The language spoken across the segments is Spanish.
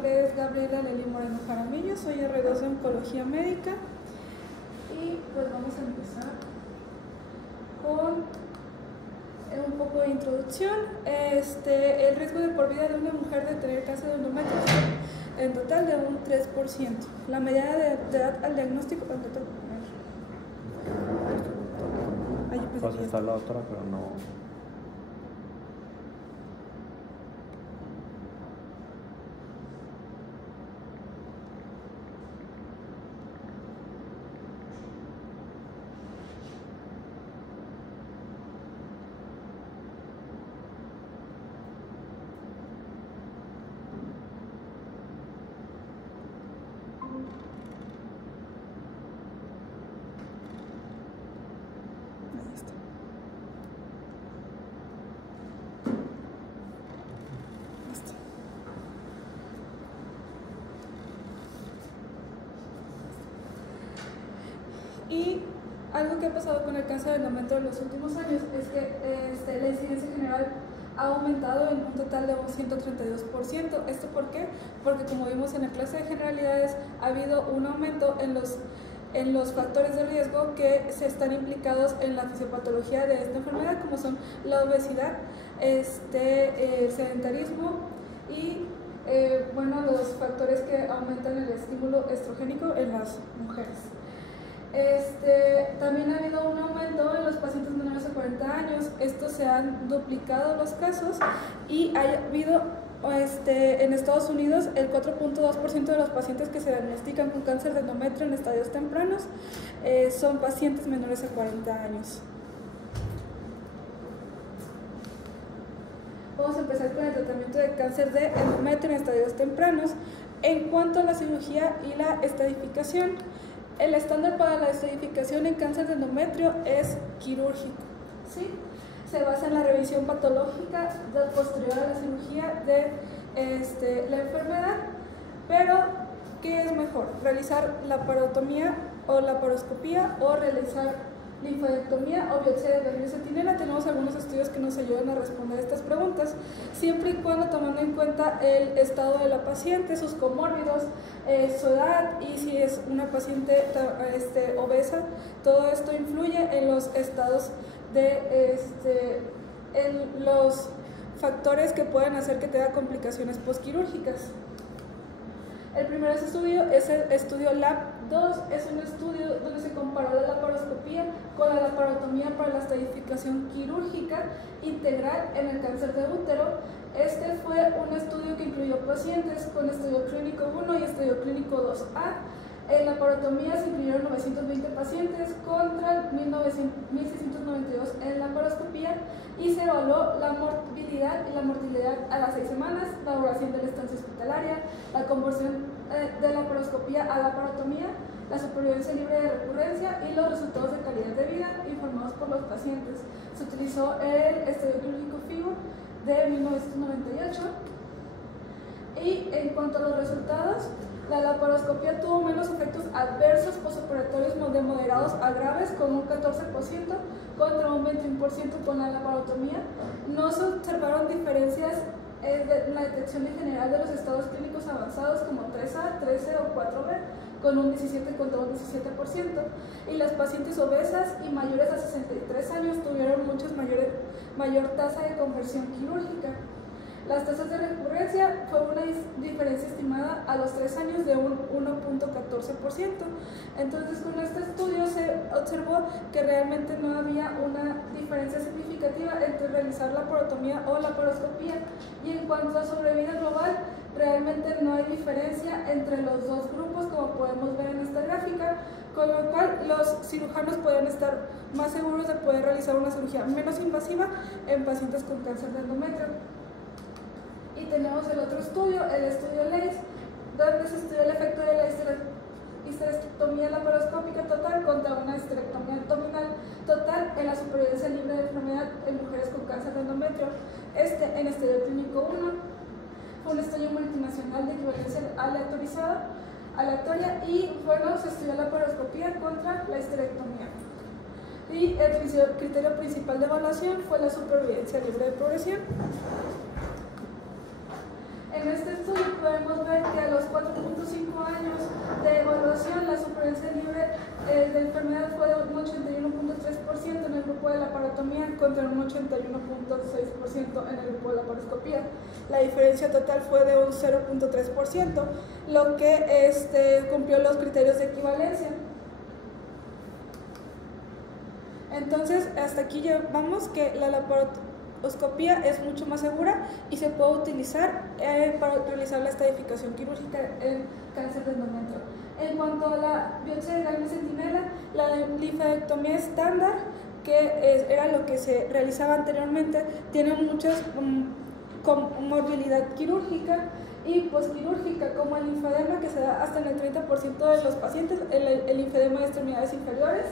nombre es Gabriela Lely Moreno Jaramillo, soy R2 de Oncología Médica y pues vamos a empezar con un poco de introducción. El riesgo de por vida de una mujer de tener cáncer de endometrio es en total de un 3%. La mediana de edad al diagnóstico, pues está la otra, pero no. Y algo que ha pasado con el cáncer de endometrio en los últimos años es que la incidencia general ha aumentado en un total de un 132%. ¿Esto por qué? Porque como vimos en la clase de generalidades, ha habido un aumento en los factores de riesgo que se están implicados en la fisiopatología de esta enfermedad, como son la obesidad, el sedentarismo y los factores que aumentan el estímulo estrogénico en las mujeres. También ha habido un aumento en los pacientes menores de 40 años. Estos se han duplicado los casos y ha habido en Estados Unidos el 4.2% de los pacientes que se diagnostican con cáncer de endometrio en estadios tempranos son pacientes menores de 40 años. Vamos a empezar con el tratamiento de cáncer de endometrio en estadios tempranos. En cuanto a la cirugía y la estadificación, el estándar para la estadificación en cáncer de endometrio es quirúrgico, ¿sí? Se basa en la revisión patológica posterior a la cirugía de la enfermedad, pero ¿qué es mejor? ¿Realizar laparotomía o laparoscopía o realizar linfodectomía o biopsia de ganglios centinela? Tenemos algunos estudios que nos ayudan a responder estas preguntas, siempre y cuando tomando en cuenta el estado de la paciente, sus comórbidos, su edad y si es una paciente obesa. Todo esto influye en los estados en los factores que pueden hacer que tenga complicaciones postquirúrgicas. El primer estudio es el estudio LAP2, es un estudio donde se comparó la laparoscopía con la laparotomía para la estadificación quirúrgica integral en el cáncer de útero. Este fue un estudio que incluyó pacientes con estadio clínico 1 y estadio clínico 2A. En laparotomía se incluyeron 920 pacientes contra 1.692 en laparoscopía y se evaluó la morbilidad y la mortalidad a las 6 semanas, la duración de la estancia hospitalaria, la conversión de laparoscopía a laparotomía, la supervivencia libre de recurrencia y los resultados de calidad de vida informados por los pacientes. Se utilizó el estadio clínico FIGO de 1998 y en cuanto a los resultados, la laparoscopía tuvo menos efectos adversos postoperatorios de moderados a graves, con un 14% contra un 21% con la laparotomía. No se observaron diferencias en la detección en general de los estados clínicos avanzados como 3A, 13 o 4B, con un 17 contra un 17%. Y las pacientes obesas y mayores a 63 años tuvieron mayor tasa de conversión quirúrgica. Las tasas de recurrencia fue una diferencia estimada a los 3 años de un 1.14%. Entonces, con este estudio se observó que realmente no había una diferencia significativa entre realizar laparotomía o laparoscopía. Y en cuanto a sobrevida global, realmente no hay diferencia entre los dos grupos, como podemos ver en esta gráfica, con lo cual los cirujanos pueden estar más seguros de poder realizar una cirugía menos invasiva en pacientes con cáncer de endometrio. Y tenemos el otro estudio, el estudio LACE, donde se estudió el efecto de la histerectomía laparoscópica total contra una histerectomía abdominal total en la supervivencia libre de enfermedad en mujeres con cáncer de endometrio. En estadio clínico 1 fue un estudio multinacional de equivalencia aleatoria y se estudió la laparoscopía contra la histerectomía. Y el criterio principal de evaluación fue la supervivencia libre de progresión. En este estudio podemos ver que a los 4.5 años de evaluación la supervivencia libre de enfermedad fue de un 81.3% en el grupo de la parotomía contra un 81.6% en el grupo de la paroscopía. La diferencia total fue de un 0.3%, lo que cumplió los criterios de equivalencia. Entonces, hasta aquí ya vamos que la laparoscopía es mucho más segura y se puede utilizar para realizar la estadificación quirúrgica en cáncer de endometrio. En cuanto a la biopsia de ganglio centinela, la linfadectomía estándar, que era lo que se realizaba anteriormente, tiene muchas comorbilidad quirúrgica y posquirúrgica, como el linfedema, que se da hasta en el 30% de los pacientes, el linfedema de extremidades inferiores,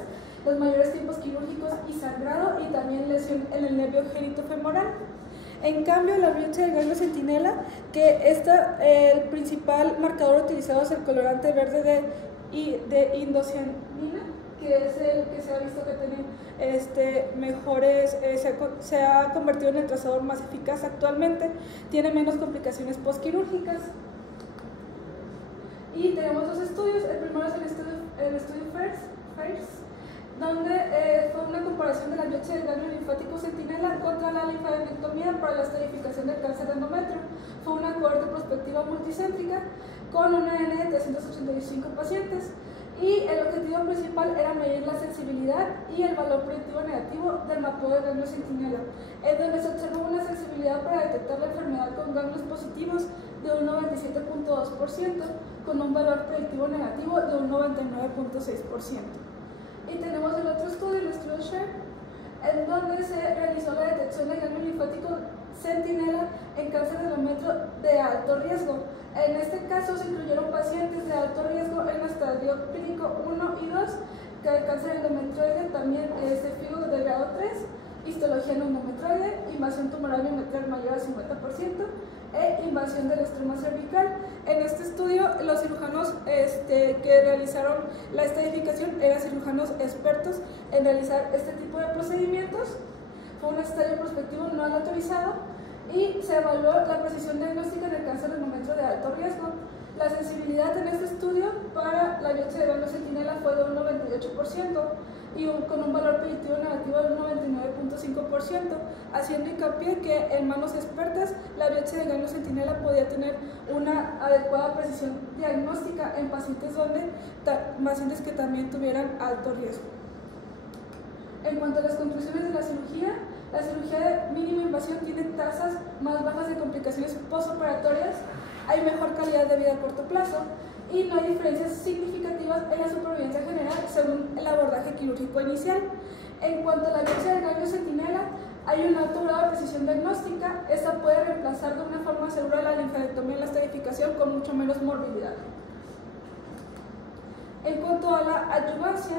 los mayores tiempos quirúrgicos y sangrado, y también lesión en el nervio genitofemoral. En cambio, la biopsia del ganglio centinela, que el principal marcador utilizado es el colorante verde de indocianina, que es el que se ha visto que tiene mejores, se ha convertido en el trazador más eficaz actualmente, tiene menos complicaciones postquirúrgicas. Y tenemos dos estudios. El primero es el estudio FIRST, donde fue una comparación de la biopsia del ganglio linfático centinela contra la linfadenectomía para la estadificación del cáncer de endometrio. Fue una cohorte prospectiva multicéntrica con una N de 385 pacientes, y el objetivo principal era medir la sensibilidad y el valor predictivo negativo del mapeo de ganglio centinela, en donde se observó una sensibilidad para detectar la enfermedad con ganglios positivos de un 97.2%, con un valor predictivo negativo de un 99.6%. Y tenemos el otro estudio, el estudio SHARE, en donde se realizó la detección de ganglio linfático centinela en cáncer de endometrio de alto riesgo. En este caso se incluyeron pacientes de alto riesgo en estadio clínico 1 y 2, que el cáncer endometrioide, también FIGO de grado 3, histología no endometrioide, invasión tumoral biometral mayor al 50%, e invasión del estroma cervical. En este estudio, los cirujanos que realizaron la estadificación eran cirujanos expertos en realizar este tipo de procedimientos. Fue un estudio prospectivo no aleatorizado y se evaluó la precisión diagnóstica del cáncer de endometrio de alto riesgo. La sensibilidad en este estudio para la biopsia de ganglio centinela fue de un 98% y con un valor predictivo negativo del 99.5%, haciendo hincapié que en manos expertas la biopsia de ganglio centinela podía tener una adecuada precisión diagnóstica en pacientes que también tuvieran alto riesgo. En cuanto a las conclusiones de la cirugía de mínima invasión tiene tasas más bajas de complicaciones postoperatorias, hay mejor calidad de vida a corto plazo y no hay diferencias significativas en la supervivencia general según el abordaje quirúrgico inicial. En cuanto a la biopsia de ganglio centinela, hay un alto grado de precisión diagnóstica. Esta puede reemplazar de una forma segura la linfadectomía en la estadificación con mucho menos morbilidad. En cuanto a la adyuvancia,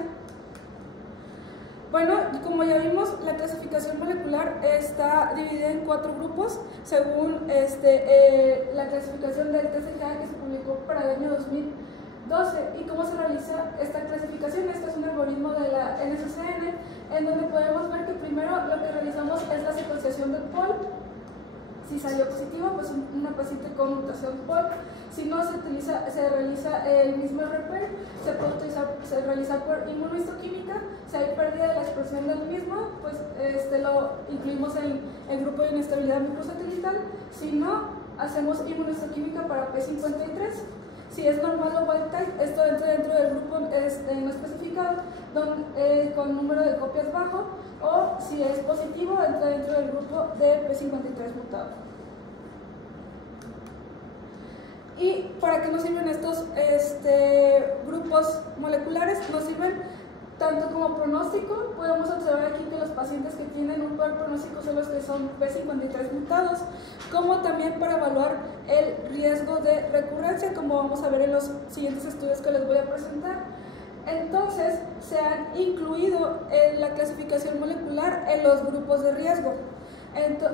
bueno, como ya vimos, la clasificación molecular está dividida en 4 grupos según la clasificación del TCGA que se publicó para el año 2012. ¿Y cómo se realiza esta clasificación? Este es un algoritmo de la NCCN, en donde podemos ver que primero lo que realizamos es la secuenciación del POL. Si salió positivo, pues una paciente con mutación POL. Si no, se realiza el mismo RP, se realiza por inmunohistoquímica. Si hay pérdida de la expresión del mismo, pues lo incluimos en el grupo de inestabilidad microsatelital. Si no, hacemos inmunohistoquímica para P53. Si es normal o wild type, esto entra dentro del grupo no especificado, con número de copias bajo, o si es positivo, entra dentro del grupo de P53 mutado. ¿Y para qué nos sirven estos grupos moleculares? Nos sirven tanto como pronóstico. Podemos observar aquí que los pacientes que tienen un peor pronóstico son los que son P53 mutados, como también para evaluar el riesgo de recurrencia, como vamos a ver en los siguientes estudios que les voy a presentar. Entonces, se han incluido en la clasificación molecular en los grupos de riesgo.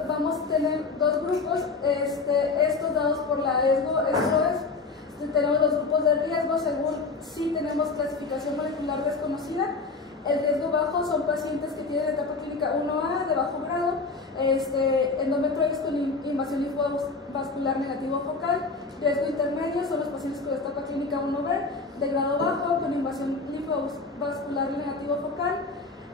Vamos a tener 2 grupos, estos dados por la ESGO. Tenemos los grupos de riesgo según si tenemos clasificación molecular desconocida. El riesgo bajo son pacientes que tienen etapa clínica 1A de bajo grado, endometrioides con invasión linfovascular negativa focal. Riesgo intermedio son los pacientes con etapa clínica 1B de grado bajo con invasión linfovascular negativa focal.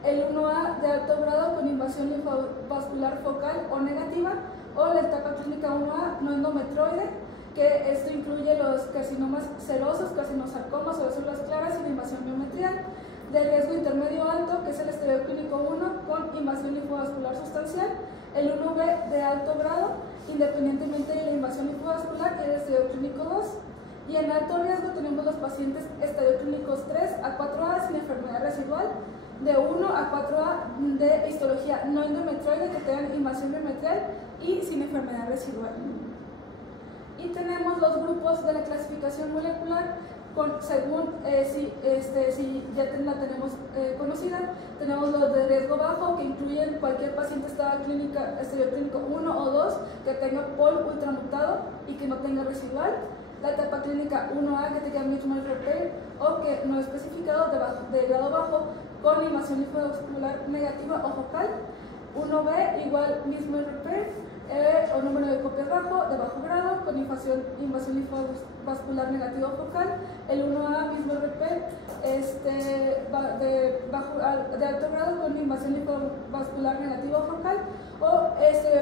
El 1A de alto grado con invasión linfovascular focal o negativa, o la etapa clínica 1A no endometroide, que esto incluye los carcinomas serosos, carcinosarcomas o células claras sin invasión miometrial. De riesgo intermedio alto, que es el estadio clínico 1 con invasión linfovascular sustancial. El 1B de alto grado, independientemente de la invasión linfovascular, y el estadio clínico 2. Y en alto riesgo tenemos los pacientes estadio clínicos 3 a 4A sin enfermedad residual, de 1 a 4A de histología no endometroide que tengan invasión miometrial y sin enfermedad residual. Y tenemos los grupos de la clasificación molecular según si ya la tenemos conocida. Tenemos los de riesgo bajo, que incluyen cualquier paciente estadio clínico 1 o 2 que tenga POL ultramutado y que no tenga residual. La etapa clínica 1A que tenga mismal repair o que no especificado de grado bajo con invasión linfovascular negativa o focal. 1B igual mismal repair o número de copias de bajo grado con invasión linfovascular negativa o focal. El 1A mismo repair de alto grado con invasión linfovascular negativa o focal, o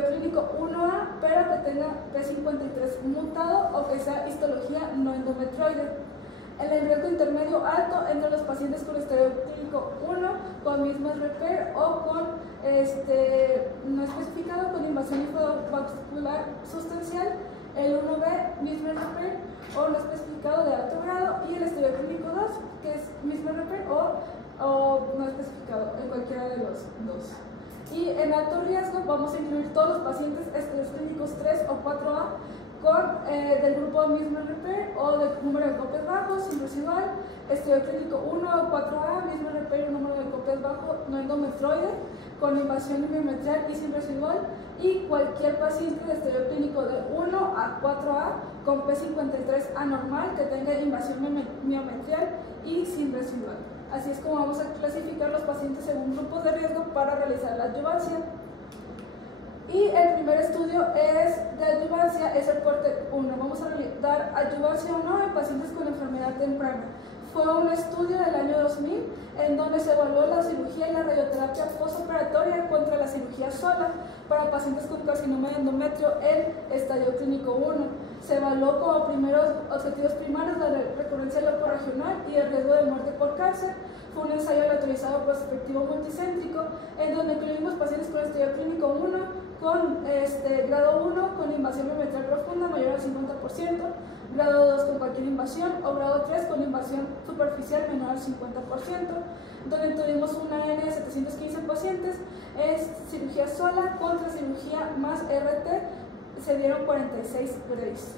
clínico 1A pero que tenga P53 mutado o que sea histología no endometroide. En el riesgo intermedio alto entre los pacientes con estadio clínico 1 con mismas repair o con no especificado con invasión linfovascular sustancial, el 1B misma repair o no especificado de alto grado, y el estadio clínico 2 que es misma repair o no especificado en cualquiera de los dos. Y en alto riesgo vamos a incluir todos los pacientes estadios clínicos 3 o 4A del grupo mismo repair o del número de copias bajo sin residual, estadio clínico 1 o 4A, mismo repair o número de copias bajo no endometroide, con invasión miometrial y sin residual, y cualquier paciente de estadio clínico de 1 a 4A con P53 anormal que tenga invasión miometrial y sin residual. Así es como vamos a clasificar los pacientes según grupos de riesgo para realizar la adyuvancia. Y el primer estudio de adyuvancia es el PORTER 1. Vamos a dar adyuvancia o no en pacientes con enfermedad temprana. Fue un estudio del año 2000 en donde se evaluó la cirugía y la radioterapia postoperatoria contra la cirugía sola para pacientes con carcinoma de endometrio en estadio clínico 1. Se evaluó como primeros objetivos primarios la recurrencia locorregional y el riesgo de muerte por cáncer. Fue un ensayo aleatorizado prospectivo multicéntrico en donde incluimos pacientes con estadio clínico 1 con grado 1 con invasión miometrial profunda mayor al 50%, grado 2 con cualquier invasión o grado 3 con invasión superficial menor al 50%, donde tuvimos una N de 715 pacientes, es cirugía sola contra cirugía más RT, se dieron 46 grays.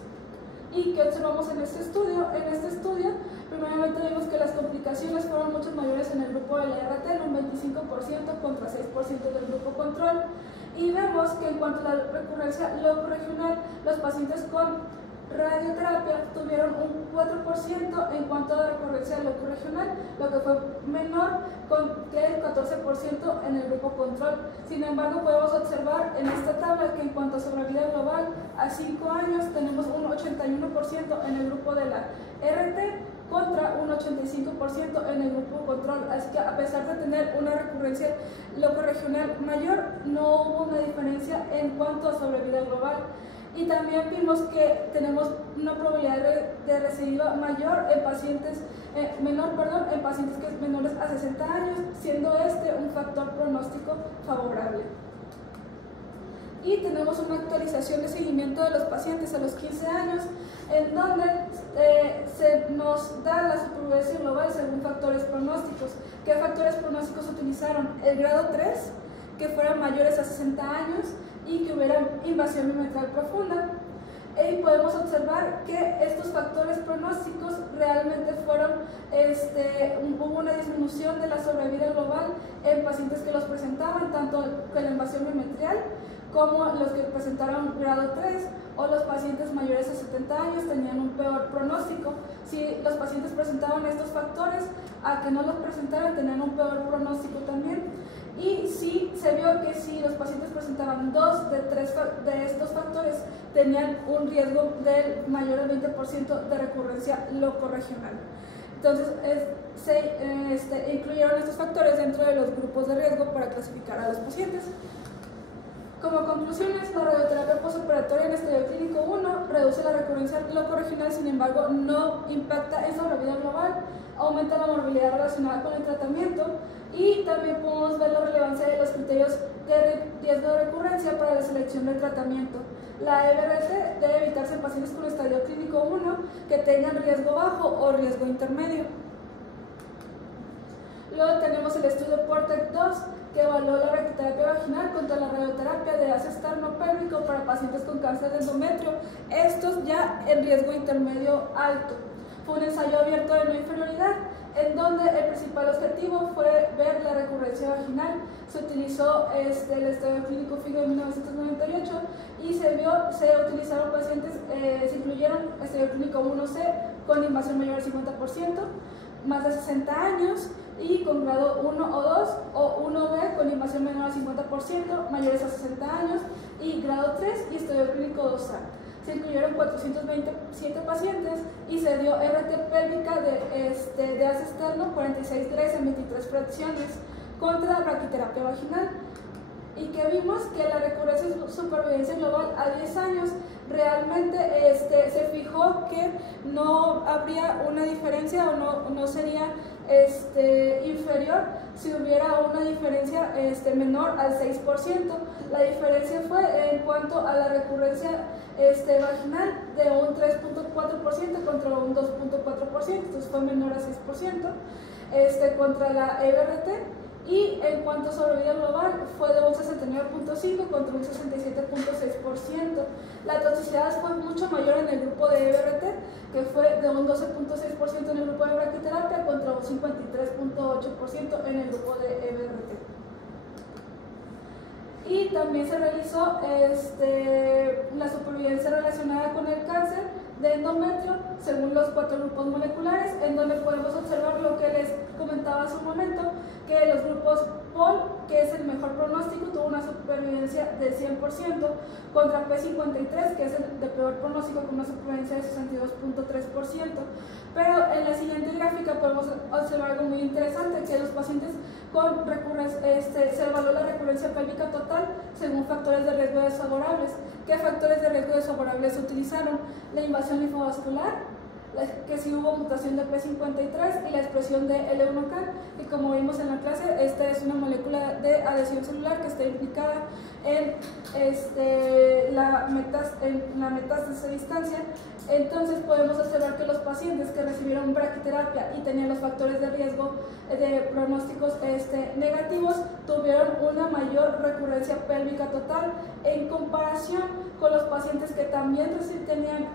¿Y qué observamos en este estudio? En este estudio, primeramente vimos que las complicaciones fueron mucho mayores en el grupo del RT, en un 25% contra 6% del grupo control. Y vemos que en cuanto a la recurrencia locorregional, los pacientes con radioterapia tuvieron un 4% en cuanto a la recurrencia locorregional, lo que fue menor que el 14% en el grupo control. Sin embargo, podemos observar en esta tabla que en cuanto a sobrevida global a 5 años tenemos un 81% en el grupo de la RT contra un 85% en el grupo control. Así que a pesar de tener una recurrencia locorregional mayor, no hubo una diferencia en cuanto a sobrevida global. Y también vimos que tenemos una probabilidad de recidiva mayor en pacientes, en pacientes que menores a 60 años, siendo este un factor pronóstico favorable. Y tenemos una actualización de seguimiento de los pacientes a los 15 años, en donde se nos da la supervivencia global según factores pronósticos. ¿Qué factores pronósticos utilizaron? El grado 3, que fueran mayores a 60 años y que hubiera invasión miometral profunda. Y podemos observar que estos factores pronósticos realmente fueron, hubo una disminución de la sobrevida global en pacientes que los presentaban, tanto con la invasión miometrial como los que presentaron grado 3, o los pacientes mayores a 70 años tenían un peor pronóstico. Si los pacientes presentaban estos factores, a que no los presentaran tenían un peor pronóstico también. y sí se vio que si los pacientes presentaban 2 de 3 de estos factores tenían un riesgo del mayor al 20% de recurrencia locorregional. Entonces se incluyeron estos factores dentro de los grupos de riesgo para clasificar a los pacientes. Como conclusiones, la radioterapia postoperatoria en estadio clínico 1 reduce la recurrencia locorregional, sin embargo no impacta en sobrevida global, aumenta la morbilidad relacionada con el tratamiento y también podemos ver la relevancia de los criterios de riesgo de recurrencia para la selección del tratamiento. La EBRT debe evitarse en pacientes con estadio clínico 1 que tengan riesgo bajo o riesgo intermedio. Luego tenemos el estudio PORTEC 2, que evaluó la brachyterapia vaginal contra la radioterapia de gas externo-pélvico para pacientes con cáncer de endometrio, estos ya en riesgo intermedio alto. Fue un ensayo abierto de no inferioridad, en donde el principal objetivo fue ver la recurrencia vaginal. Se utilizó el estudio clínico FIGO de 1998 y se utilizaron pacientes, se incluyeron estudio clínico 1C con invasión mayor al 50%, más de 60 años, y con grado 1 o 2, o 1B con invasión menor al 50%, mayores a 60 años, y grado 3 y estudio clínico 2A. Se incluyeron 427 pacientes y se dio RT pélvica de gas externo 46-3 en 23 fracciones contra la brachyterapia vaginal. Y que vimos que la recurrencia y supervivencia global a 10 años realmente se fijó que no habría una diferencia o no sería inferior si hubiera una diferencia menor al 6%. La diferencia fue en cuanto a la recurrencia vaginal de un 3.4% contra un 2.4%, entonces fue menor a 6% contra la EBRT. Y en cuanto a sobrevida global fue de un 69.5 contra un 67.6%. La toxicidad fue mucho mayor en el grupo de EBRT, que fue de un 12.6% en el grupo de brachyterapia contra un 53.8% en el grupo de EBRT. Y también se realizó la supervivencia relacionada con el cáncer de endometrio según los 4 grupos moleculares, en donde podemos observar lo que les comentaba hace un momento, que los grupos POL, que es el mejor pronóstico, tuvo una supervivencia del 100% contra P53, que es el de peor pronóstico, con una supervivencia de 62.3%. Pero en la siguiente gráfica podemos observar algo muy interesante, que los pacientes con recurrencia, se evaluó la recurrencia pélvica total según factores de riesgo desfavorables. ¿Qué factores de riesgo desfavorables se utilizaron? La invasión linfovascular, que sí hubo mutación de P53 y la expresión de L1CAR, y como vimos en la clase, esta es una molécula de adhesión celular que está implicada en la metástasis a distancia. Entonces podemos observar que los pacientes que recibieron brachyterapia y tenían los factores de riesgo de pronósticos negativos tuvieron una mayor recurrencia pélvica total en comparación con los pacientes que también tenían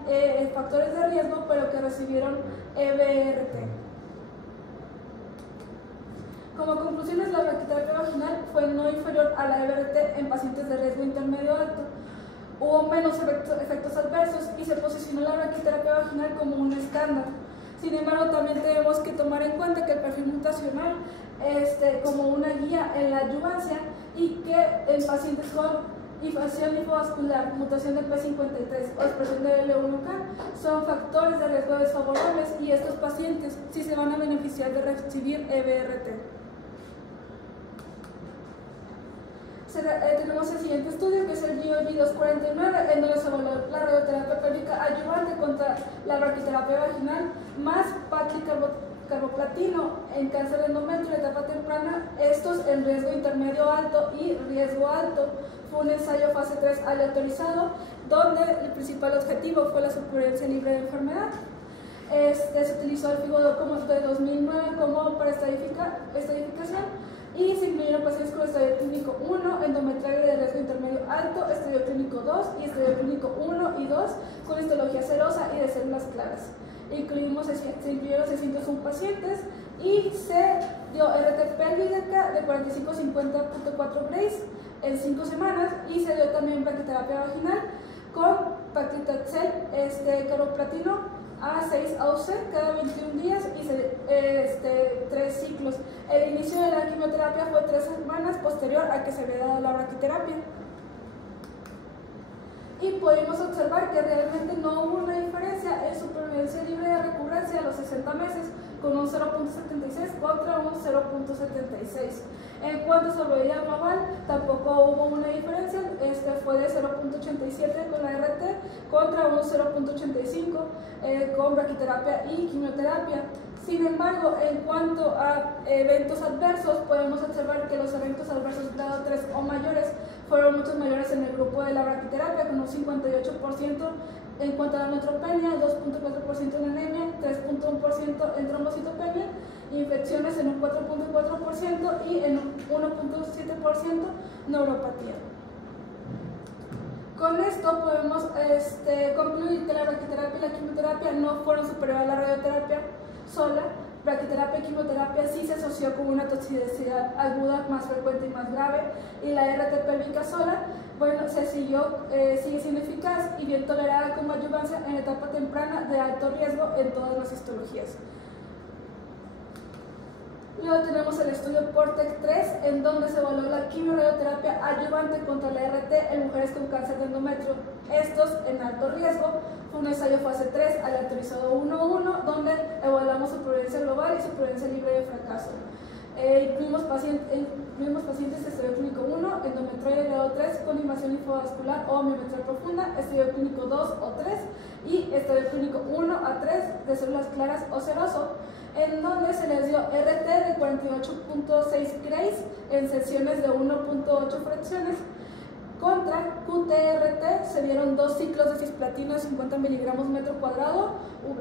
factores de riesgo pero que recibieron EBRT. Como conclusiones, la brachyterapia vaginal fue no inferior a la EBRT en pacientes de riesgo intermedio alto. Hubo menos efectos adversos y se posicionó la brachyterapia vaginal como un estándar. Sin embargo, también tenemos que tomar en cuenta que el perfil mutacional como una guía en la adyuvancia, y que en pacientes con invasión linfovascular, mutación de P53 o expresión de L1CAR son factores de riesgo desfavorables, y estos pacientes sí se van a beneficiar de recibir EBRT. Tenemos el siguiente estudio, que es el GOG 249, en donde se evaluó la radioterapia pélvica adyuvante contra la brachyterapia vaginal más paclitarboplatino en cáncer de endometrio de etapa temprana, estos en riesgo intermedio alto y riesgo alto. Fue un ensayo fase 3 aleatorizado, donde el principal objetivo fue la supervivencia libre de enfermedad. Se utilizó el FIGO de 2009 como para estadificación, y se incluyeron pacientes con estadio clínico 1, endometrial de riesgo intermedio alto, estadio clínico 2 y estadio clínico 1 y 2 con histología serosa y de células claras. Se incluyeron 601 pacientes y se dio RT pélvica de 45-50.4 Grace en 5 semanas, y se dio también brachyterapia vaginal con paclitaxel, carboplatino a 6 AUC cada 21 días y 3 ciclos. El inicio de la quimioterapia fue 3 semanas posterior a que se había dado la braquiterapia. Y pudimos observar que realmente no hubo una diferencia en supervivencia libre de recurrencia a los 60 meses, con un 0.76 contra un 0.76. En cuanto a sobrevida global, tampoco hubo una diferencia, fue de 0.87 con la RT contra un 0.85 con braquiterapia y quimioterapia. Sin embargo, en cuanto a eventos adversos, podemos observar que los eventos adversos grado 3 o mayores fueron mucho mayores en el grupo de la braquiterapia, con un 58% en cuanto a la neutropenia, 2.4% en anemia, 3.1% en trombocitopenia, infecciones en un 4.4% y en un 1.7% neuropatía. Con esto podemos concluir que la braquiterapia y la quimioterapia no fueron superiores a la radioterapia sola. Braquiterapia y quimioterapia sí se asoció con una toxicidad aguda más frecuente y más grave, y la RT pélvica sola, bueno, sigue siendo eficaz y bien tolerada como adyuvancia en etapa temprana de alto riesgo en todas las histologías. Luego tenemos el estudio PORTEC-3, en donde se evaluó la quimioradioterapia adyuvante contra la RT en mujeres con cáncer de endometrio. Estos en alto riesgo. Fue un ensayo fase 3 aleatorizado 1-1, donde evaluamos supervivencia global y supervivencia libre de fracaso. Incluimos pacientes de estadio clínico 1, endometrioide grado 3 con invasión linfovascular o miometría profunda, estadio clínico 2 o 3 y estadio clínico 1 a 3 de células claras o seroso, en donde se les dio RT de 48.6 grays en sesiones de 1.8 fracciones. Contra QTRT se dieron 2 ciclos de cisplatino de 50 miligramos metro cuadrado,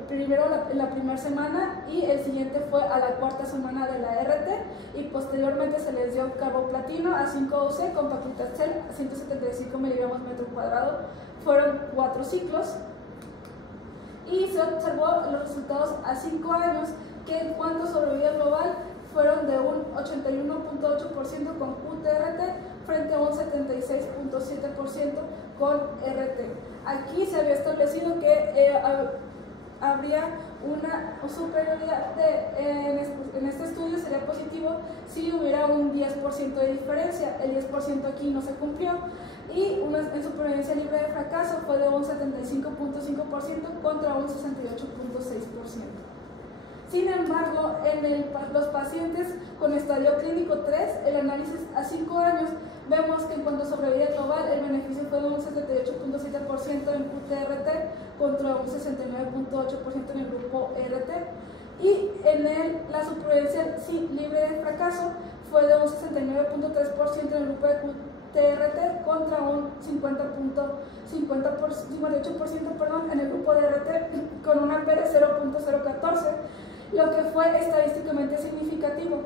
primero en la primera semana y el siguiente fue a la cuarta semana de la RT, y posteriormente se les dio carboplatino a 5 OC con paclitaxel a 175 miligramos metro cuadrado. Fueron 4 ciclos y se observó los resultados a 5 años, que en cuanto a sobrevida global fueron de un 81.8% con QTRT frente a un 76.7% con RT. Aquí se había establecido que habría una superioridad en este estudio sería positivo si hubiera un 10% de diferencia. El 10% aquí no se cumplió, y en supervivencia libre de fracaso fue de un 75.5% contra un 68.6%. Sin embargo, en los pacientes con estadio clínico 3, el análisis a 5 años, vemos que en cuanto a sobrevida global, el beneficio fue de un 78.7% en QTRT contra un 69.8% en el grupo RT. Y en la supervivencia libre de fracaso fue de un 69.3% en el grupo de QTRT contra un 58% en el grupo de RT, con una P de 0.014, lo que fue estadísticamente significativo.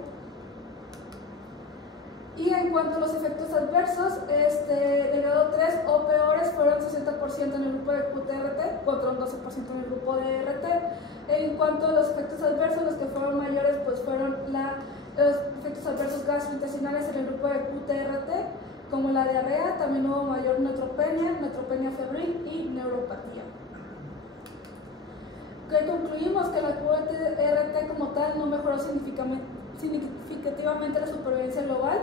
Y en cuanto a los efectos adversos, de grado 3 o peores fueron 60% en el grupo de QTRT contra un 12% en el grupo de RT. En cuanto a los efectos adversos, los que fueron mayores pues fueron los efectos adversos gastrointestinales en el grupo de QTRT, como la diarrea. También hubo mayor neutropenia febril y neuropatía. Que concluimos que la QTRT como tal no mejoró significativamente la supervivencia global.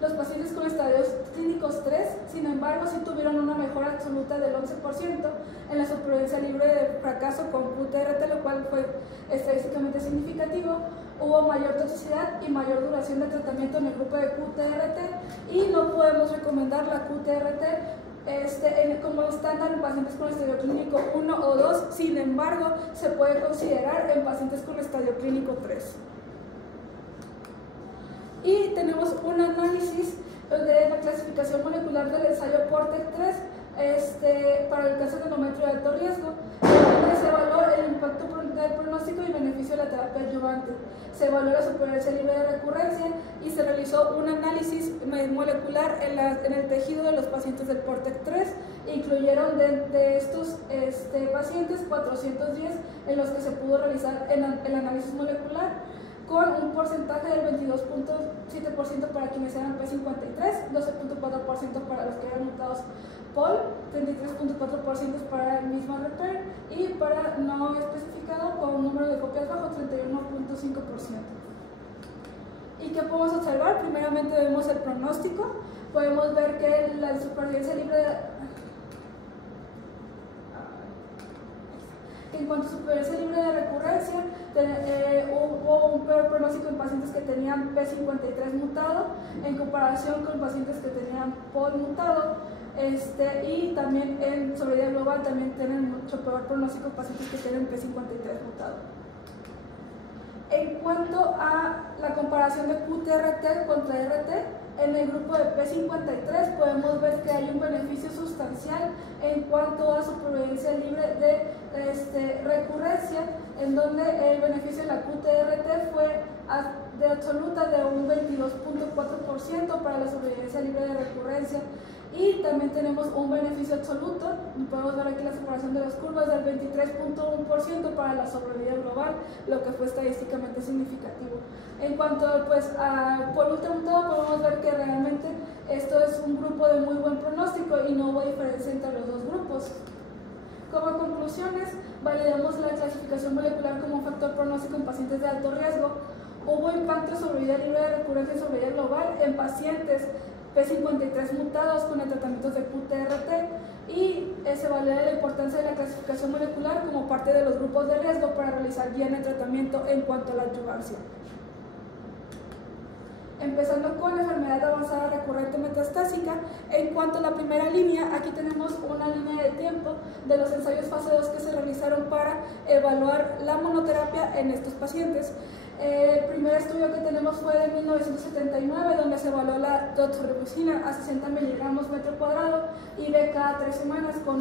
Los pacientes con estadios clínicos 3, sin embargo, sí tuvieron una mejora absoluta del 11% en la supervivencia libre de fracaso con QTRT, lo cual fue estadísticamente significativo. Hubo mayor toxicidad y mayor duración de tratamiento en el grupo de QTRT, y no podemos recomendar la QTRT como estándar en pacientes con estadio clínico 1 o 2, sin embargo, se puede considerar en pacientes con estadio clínico 3. Y tenemos un análisis de la clasificación molecular del ensayo PORTEC-3 para el cáncer de endometrio de alto riesgo, donde se evaluó el impacto del pronóstico y beneficio de la terapia adyuvante. Se evaluó la supervivencia libre de recurrencia y se realizó un análisis molecular en el tejido de los pacientes del PORTEC-3. Incluyeron de estos pacientes 410 en los que se pudo realizar el análisis molecular, con un porcentaje del 22.7% para quienes eran P53, 12.4% para los que eran mutados POL, 33.4% para el mismo repair y para no especificado con un número de copias bajo 31.5%. ¿Y qué podemos observar? Primeramente vemos el pronóstico. Podemos ver que la supervivencia libre en cuanto a supervivencia libre de recurrencia, hubo un peor pronóstico en pacientes que tenían P53 mutado en comparación con pacientes que tenían POL mutado, y también en sobrevida global también tienen mucho peor pronóstico pacientes que tienen P53 mutado. En cuanto a la comparación de QTRT contra RT, en el grupo de P53 podemos ver que hay un beneficio sustancial en cuanto a supervivencia libre de recurrencia, en donde el beneficio de la QTRT fue de absoluta de un 22.4% para la supervivencia libre de recurrencia, y también tenemos un beneficio absoluto, podemos ver aquí la separación de las curvas, del 23.1% para la sobrevida global, lo que fue estadísticamente significativo. En cuanto a por ultramutado, podemos ver que realmente esto es un grupo de muy buen pronóstico y no hubo diferencia entre los dos grupos. Como conclusiones, validamos la clasificación molecular como un factor pronóstico en pacientes de alto riesgo. Hubo impacto sobre vida libre de recurrencia y sobre vida global en pacientes P53 mutados con el tratamiento de QTRT, y se valida la importancia de la clasificación molecular como parte de los grupos de riesgo para realizar bien el tratamiento en cuanto a la adyuvancia. Empezando con la enfermedad avanzada recurrente metastásica, en cuanto a la primera línea, aquí tenemos una línea de tiempo de los ensayos fase 2 que se realizaron para evaluar la monoterapia en estos pacientes. El primer estudio que tenemos fue de 1979, donde se evaluó la doxorubicina a 60 miligramos metro cuadrado y de cada 3 semanas con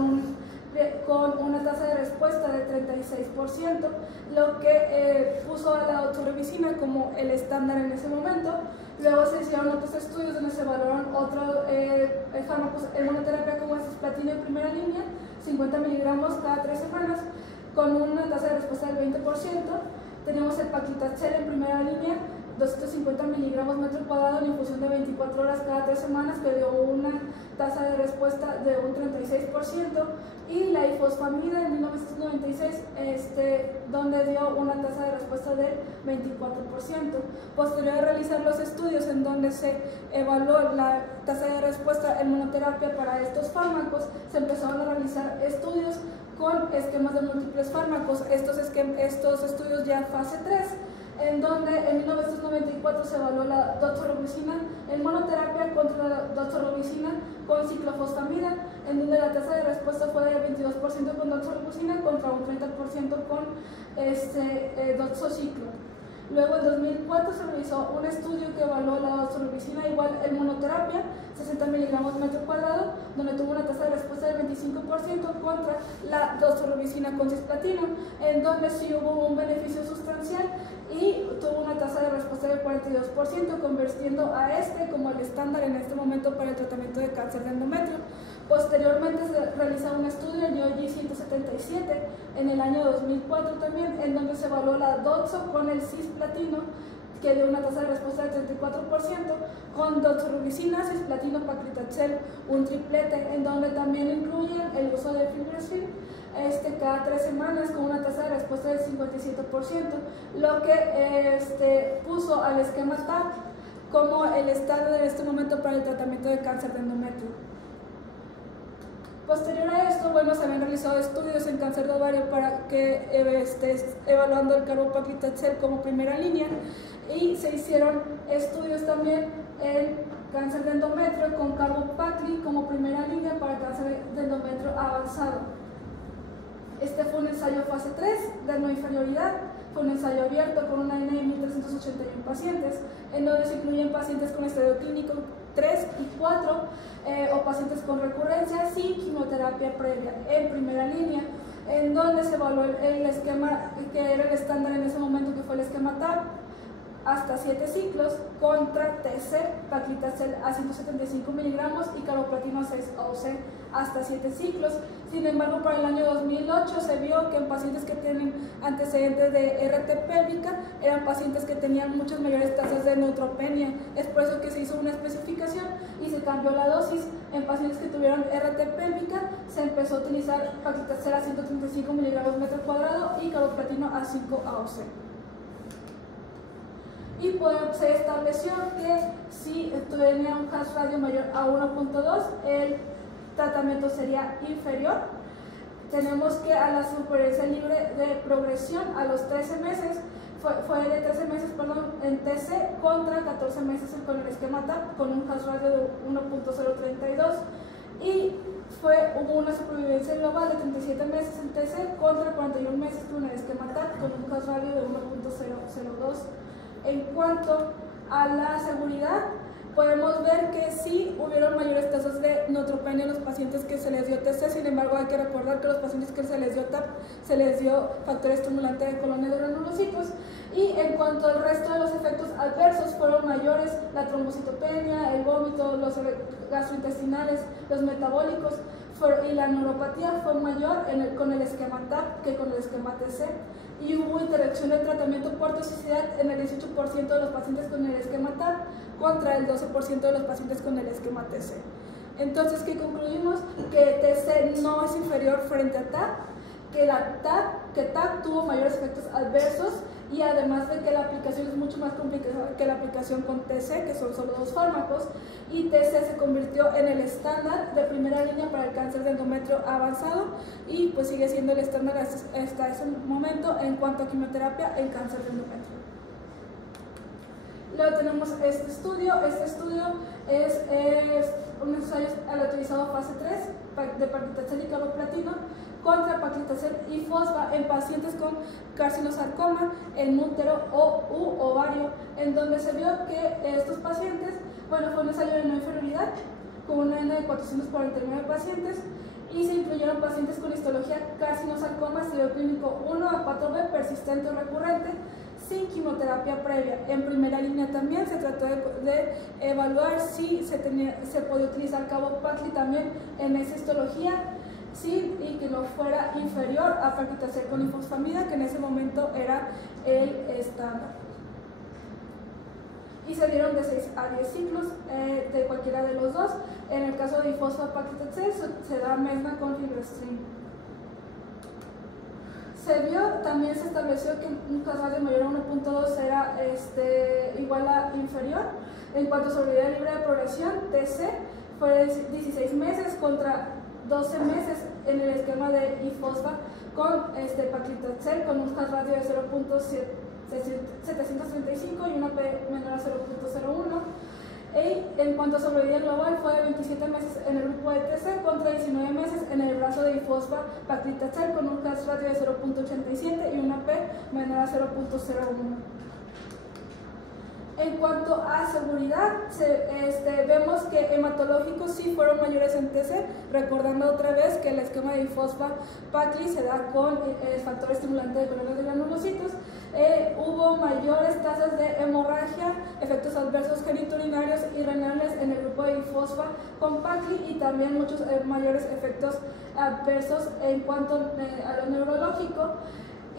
una tasa de respuesta de 36%, lo que puso a la doxorubicina como el estándar en ese momento. Luego se hicieron otros estudios donde se evaluaron otros fármacos en monoterapia como el cisplatino en primera línea, 50 miligramos cada 3 semanas, con una tasa de respuesta del 20%. Tenemos el paclitaxel en primera línea, 250 miligramos metro cuadrado en infusión de 24 horas cada 3 semanas, que dio una tasa de respuesta de un 36%, y la ifosfamida en 1996, donde dio una tasa de respuesta del 24%. Posterior a realizar los estudios en donde se evaluó la tasa de respuesta en monoterapia para estos fármacos, se empezaron a realizar estudios con esquemas de múltiples fármacos, estos estudios ya fase 3, en donde en 1994 se evaluó la doxorubicina en monoterapia contra la doxorubicina con ciclofosfamida, en donde la tasa de respuesta fue del 22% con doxorubicina contra un 30% con doxociclo. Luego en 2004 se realizó un estudio que evaluó la doxorubicina igual en monoterapia, 60 miligramos metro cuadrado, donde tuvo una tasa de respuesta del 25% contra la doxorubicina con cisplatino, en donde sí hubo un beneficio sustancial y tuvo una tasa de respuesta del 42%, convirtiendo a como el estándar en este momento para el tratamiento de cáncer de endometrio. Posteriormente se realiza un estudio en YOG 177 en el año 2004 también, en donde se evaluó la doxo con el cisplatino, que dio una tasa de respuesta del 34%, con doxorubicina, cisplatino, paclitaxel, un triplete, en donde también incluyen el uso de fibrosil cada 3 semanas con una tasa de respuesta del 57%, lo que puso al esquema TAP como el estándar en este momento para el tratamiento de cáncer de endometrio. Posterior a esto, se habían realizado estudios en cáncer de ovario para que evaluando el carbopaclitaxel como primera línea, y se hicieron estudios también en cáncer de endometrio con carbopacli como primera línea para cáncer de endometrio avanzado. Este fue un ensayo fase 3 de no inferioridad, fue un ensayo abierto con una N de 1.381 pacientes, en donde se incluyen pacientes con estadio clínico 3 y 4 o pacientes con recurrencia sin quimioterapia previa en primera línea, en donde se evaluó el esquema que era el estándar en ese momento, que fue el esquema TAP, hasta 7 ciclos contra TC, paclitaxel a 175 miligramos y carboplatino 6-OC hasta 7 ciclos. Sin embargo, para el año 2008 se vio que en pacientes que tienen antecedentes de RT pélvica eran pacientes que tenían muchas mayores tasas de neutropenia. Es por eso que se hizo una especificación y se cambió la dosis. En pacientes que tuvieron RT pélvica se empezó a utilizar paclitaxel a 135 miligramos metro cuadrado y carboplatino a 5-AOC. Y se estableció que si tenía un hash radio mayor a 1.2, el tratamiento sería inferior. Tenemos que a la supervivencia libre de progresión a los 13 meses, fue de 13 meses en TC contra 14 meses con el esquema TAP con un hash radio de 1.032 y hubo una supervivencia global de 37 meses en TC contra 41 meses con el esquema TAP con un hash radio de 1.002. En cuanto a la seguridad, podemos ver que sí hubieron mayores tasas de neutropenia en los pacientes que se les dio TC. Sin embargo, hay que recordar que los pacientes que se les dio TAP se les dio factor estimulante de colonia de granulocitos. Y en cuanto al resto de los efectos adversos, fueron mayores la trombocitopenia, el vómito, los gastrointestinales, los metabólicos y la neuropatía fue mayor con el esquema TAP que con el esquema TC. Y hubo interrupción del tratamiento por toxicidad en el 18% de los pacientes con el esquema TAP contra el 12% de los pacientes con el esquema TC. Entonces, ¿qué concluimos? Que TC no es inferior frente a TAP, que TAP tuvo mayores efectos adversos y además de que la aplicación es mucho más complicada que la aplicación con TC, que son solo 2 fármacos, y TC se convirtió en el estándar de primera línea para el cáncer de endometrio avanzado y pues sigue siendo el estándar hasta ese momento en cuanto a quimioterapia en cáncer de endometrio. Luego tenemos este estudio es un ensayo aleatorizado fase 3 de paclitaxel y carboplatino contra paclitaxel y fosfa en pacientes con carcinosarcoma en útero u ovario, en donde se vio que estos pacientes, fue un ensayo de no inferioridad con una N de 449 pacientes y se incluyeron pacientes con histología carcinosarcoma, estadio clínico 1 a 4B persistente o recurrente, sin quimioterapia previa. En primera línea también se trató de evaluar si se podía utilizar carboplatino también en esa histología, sí, y que no fuera inferior a paclitaxel con ifosfamida, que en ese momento era el estándar. Y se dieron de 6 a 10 ciclos de cualquiera de los dos. En el caso de ifosfapaclitaxel se da mesna con fibrostrin. También se estableció que un hash radio mayor a 1.2 era igual a inferior. En cuanto a sobrevida libre de progresión, TC fue 16 meses contra 12 meses en el esquema de ifosfa con paclitaxel con un hash radio de 0.735 y una P menor a 0.01. En cuanto a sobrevida global, fue de 27 meses en el grupo de TC contra 19 meses en el brazo de ifosfa paclitaxel con un hash radio de 0.87 y una P menor a 0.01. En cuanto a seguridad, vemos que hematológicos sí fueron mayores en TC, recordando otra vez que el esquema de ifosfa-pacli se da con el factor estimulante de colonia de granulocitos. Hubo mayores tasas de hemorragia, efectos adversos genitourinarios y renales en el grupo de ifosfa con pacli y también muchos mayores efectos adversos en cuanto a lo neurológico.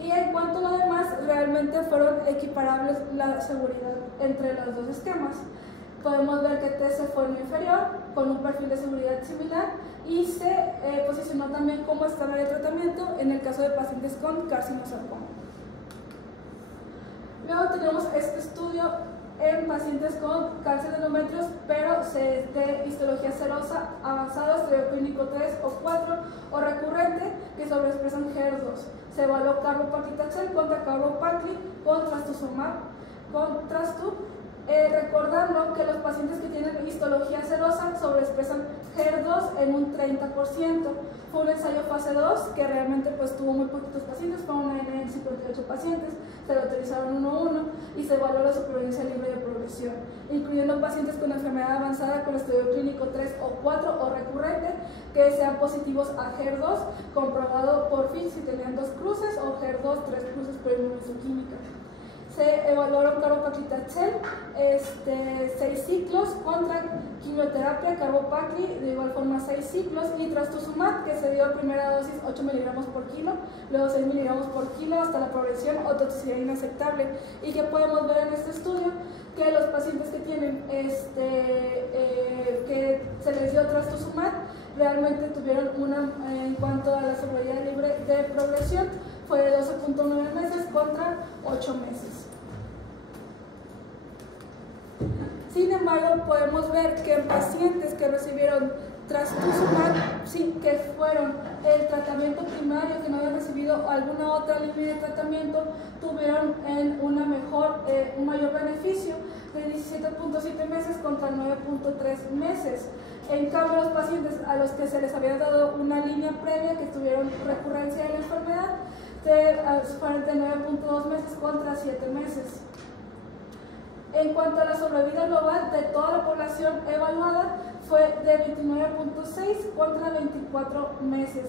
Y en cuanto a lo demás, realmente fueron equiparables la seguridad entre los dos esquemas. Podemos ver que TC fue no inferior, con un perfil de seguridad similar, y se posicionó también como estándar de tratamiento en el caso de pacientes con carcinosarcoma. Luego tenemos este estudio en pacientes con cáncer de endometrios, pero de histología serosa avanzada, estadio clínico 3 o 4 o recurrente, que sobreexpresan HER2. Se evaluó carbopaclitaxel contra carbopacli con trastuzumab con trastu, recordando que los pacientes que tienen histología serosa sobreexpresan HER2 en un 30%. Fue un ensayo fase 2 que realmente tuvo muy poquitos pacientes, fueron una N de 58 pacientes, se lo autorizaron 1-1 y se evaluó la supervivencia libre de progresión, incluyendo pacientes con enfermedad avanzada con estadio clínico 3 o 4 o recurrente que sean positivos a HER2, comprobado por fin si tenían 2 cruces o HER2 3 cruces por inmunohistoquímica. se evaluaron carbopaclitaxel 6 ciclos contra quimioterapia, carbopacli de igual forma 6 ciclos y trastuzumab, que se dio primera dosis 8 miligramos por kilo, luego 6 miligramos por kilo hasta la progresión o toxicidad inaceptable. Y que podemos ver en este estudio que los pacientes que tienen que se les dio trastuzumab realmente tuvieron en cuanto a la sobrevida libre de progresión, fue de 12.9 meses contra 8 meses. Sin embargo, podemos ver que en pacientes que recibieron trastuzumab, que fueron el tratamiento primario, que no habían recibido alguna otra línea de tratamiento, tuvieron un mayor beneficio de 17.7 meses contra 9.3 meses. En cambio, los pacientes a los que se les había dado una línea previa, que tuvieron recurrencia de la enfermedad, fueron de 9.2 meses contra 7 meses. En cuanto a la sobrevida global de toda la población evaluada, fue de 29.6 contra 24 meses,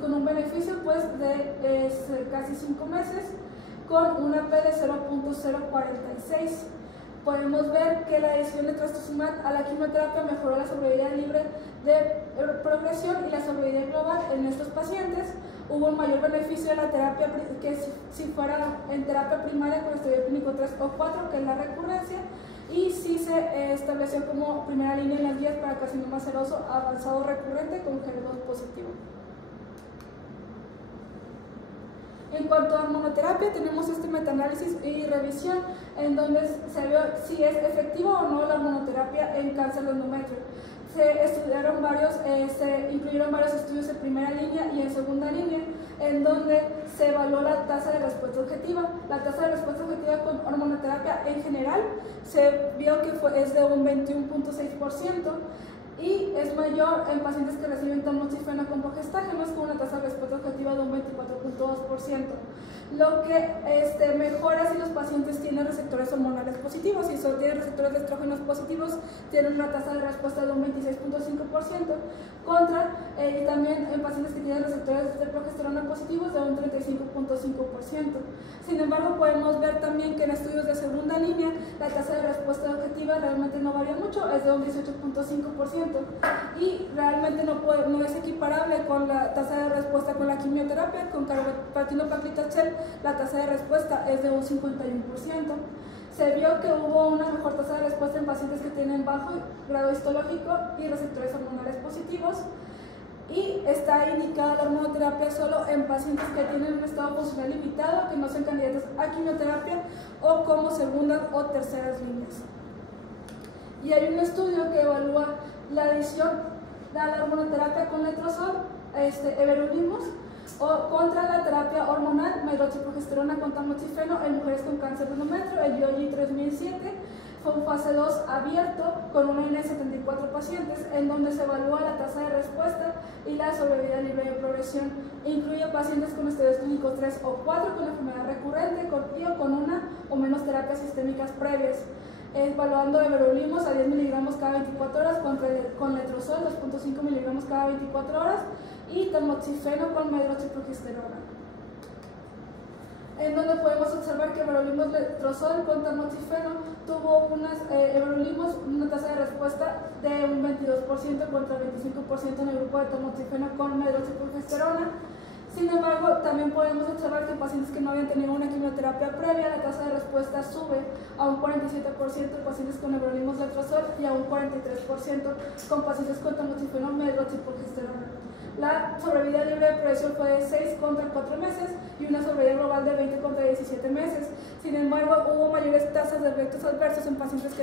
con un beneficio pues de casi 5 meses, con una P de 0.046. Podemos ver que la adición de trastuzumab a la quimioterapia mejoró la sobrevida libre de progresión y la sobrevida global en estos pacientes. Hubo un mayor beneficio de la terapia que si fuera en terapia primaria con estadio clínico 3 o 4, que es la recurrencia, y sí se estableció como primera línea en las guías para carcinoma seroso avanzado recurrente con HER2 positivo. En cuanto a hormonoterapia, tenemos este metanálisis y revisión en donde se vio si es efectiva o no la hormonoterapia en cáncer de endometrio. Se incluyeron varios estudios en primera línea y en segunda línea, en donde se evaluó la tasa de respuesta objetiva. La tasa de respuesta objetiva con hormonoterapia en general se vio que es de un 21.6%. y es mayor en pacientes que reciben tamoxifeno con progestágenos con una tasa de respuesta objetiva de un 24.2%. Lo que mejora si los pacientes tienen receptores hormonales positivos. Si solo tienen receptores de estrógenos positivos, tienen una tasa de respuesta de un 26.5% contra, y también en pacientes que tienen receptores de progesterona positivos de un 35.5%. Sin embargo, podemos ver también que en estudios de segunda línea la tasa de respuesta objetiva realmente no varía mucho, es de un 18.5%, y realmente no es equiparable con la tasa de respuesta con la quimioterapia. Con carboplatin-paclitaxel la tasa de respuesta es de un 51%. Se vio que hubo una mejor tasa de respuesta en pacientes que tienen bajo grado histológico y receptores hormonales positivos, y está indicada la hormonoterapia solo en pacientes que tienen un estado funcional limitado, que no son candidatos a quimioterapia o como segundas o terceras líneas. Y hay un estudio que evalúa la adición de la hormonoterapia con letrozol, everolimus, o contra la terapia hormonal medroxyprogesterona con tamoxifeno en mujeres con cáncer de endometrio, el YOGI 3007. Fue un fase 2 abierto con una N de 74 pacientes, en donde se evalúa la tasa de respuesta y la sobrevida libre de progresión. Incluye pacientes con estadios clínicos 3 o 4 con enfermedad recurrente o con una o menos terapias sistémicas previas, evaluando everolimus a 10 miligramos cada 24 horas con letrozol 2.5 miligramos cada 24 horas y tamoxifeno con medroxyprogesterona, en donde podemos observar que everolimus letrozol con tamoxifeno tuvo everolimus una tasa de respuesta de un 22% contra 25% en el grupo de tamoxifeno con medroxyprogesterona. Sin embargo, también podemos observar que en pacientes que no habían tenido una quimioterapia previa, la tasa de respuesta sube a un 47% en pacientes con everolimus letrozol y a un 43% con pacientes con tamoxifeno medroxyprogesterona. La sobrevida libre de progresión fue de 6 contra 4 meses y una sobrevida global de 20 contra 17 meses. Sin embargo, hubo mayores tasas de efectos adversos en pacientes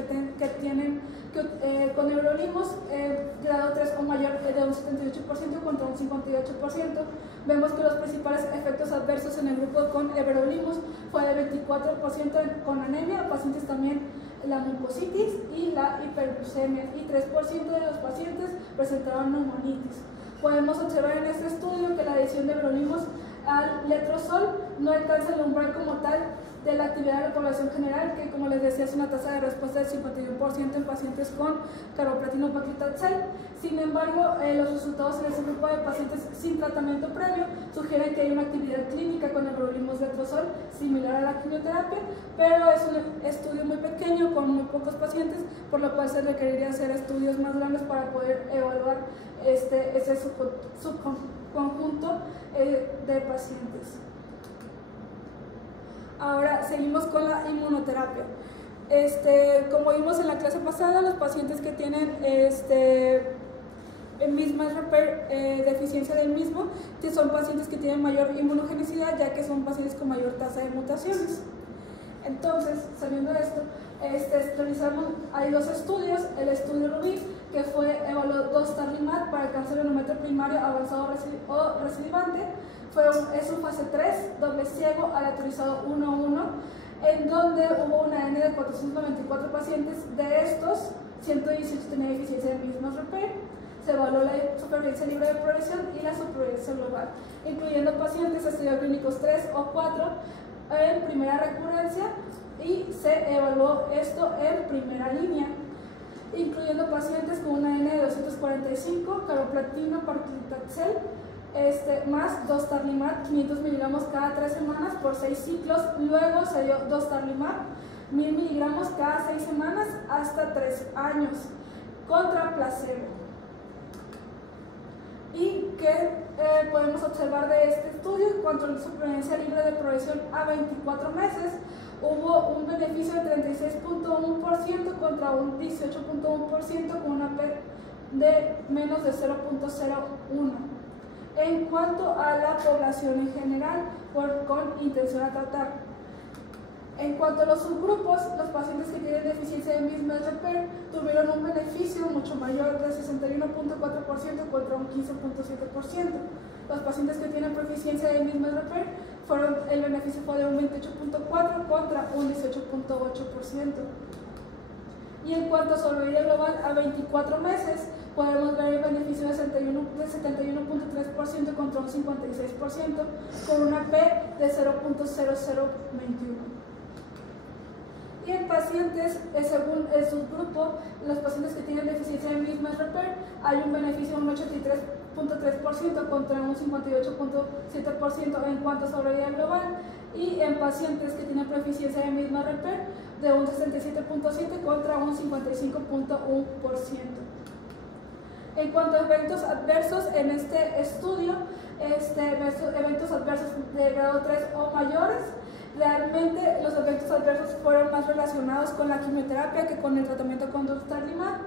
con everolimus grado 3 o mayor de un 78% contra un 58%. Vemos que los principales efectos adversos en el grupo con everolimus fue de 24% con anemia, pacientes también la mucositis y la hiperglucemia, y 3% de los pacientes presentaron neumonitis. Podemos observar en este estudio que la adición de everolimus al letrozol no alcanza el umbral como tal de la actividad de la población general, que como les decía es una tasa de respuesta del 51% en pacientes con carboplatino paclitaxel. Sin embargo, los resultados en ese grupo de pacientes sin tratamiento previo sugieren que hay una actividad clínica con everolimus letrozol similar a la quimioterapia, pero es un estudio muy pequeño con muy pocos pacientes, por lo cual se requeriría hacer estudios más grandes para poder evaluar ese subconjunto de pacientes. Ahora seguimos con la inmunoterapia. Como vimos en la clase pasada, los pacientes que tienen misma deficiencia del mismo son pacientes que tienen mayor inmunogenicidad, ya que son pacientes con mayor tasa de mutaciones. Entonces, sabiendo esto, realizamos, hay dos estudios. El estudio RUBY, que evaluó dostarlimab para cáncer de endometrio primario avanzado o recidivante, es un fase 3, doble ciego, aleatorizado 1:1, en donde hubo una N de 494 pacientes. De estos, 118 tenían deficiencia de mismas repair. Se evaluó la supervivencia libre de progresión y la supervivencia global, incluyendo pacientes estudios clínicos 3 o 4 en primera recurrencia, y se evaluó esto en primera línea, incluyendo pacientes con una N de 245, carboplatino paclitaxel, más dostarlimab 500 miligramos cada 3 semanas por 6 ciclos. Luego se dio dostarlimab 1000 miligramos cada 6 semanas hasta 3 años contra placebo. ¿Y qué podemos observar de este estudio? En cuanto a la supervivencia libre de progresión a 24 meses, hubo un beneficio de 36.1% contra un 18.1% con una P de menos de 0.01. En cuanto a la población en general, con intención a tratar. En cuanto a los subgrupos, los pacientes que tienen deficiencia de mismas repair tuvieron un beneficio mucho mayor de 61.4% contra un 15.7%. Los pacientes que tienen proficiencia de mismas repair, el beneficio fue de un 28.4% contra un 18.8%. Y en cuanto a sobrevida global a 24 meses, podemos ver el beneficio de 71.3% contra un 56%, con una P de 0.0021. Y en pacientes, según el subgrupo, los pacientes que tienen deficiencia de mismas repair, hay un beneficio de un 83.3% contra un 58.7% en cuanto a sobrevida global, y en pacientes que tienen proficiencia de misma repair, de un 67.7% contra un 55.1%. En cuanto a eventos adversos en este estudio, eventos adversos de grado 3 o mayores, realmente los eventos adversos fueron más relacionados con la quimioterapia que con el tratamiento con dostarlimab.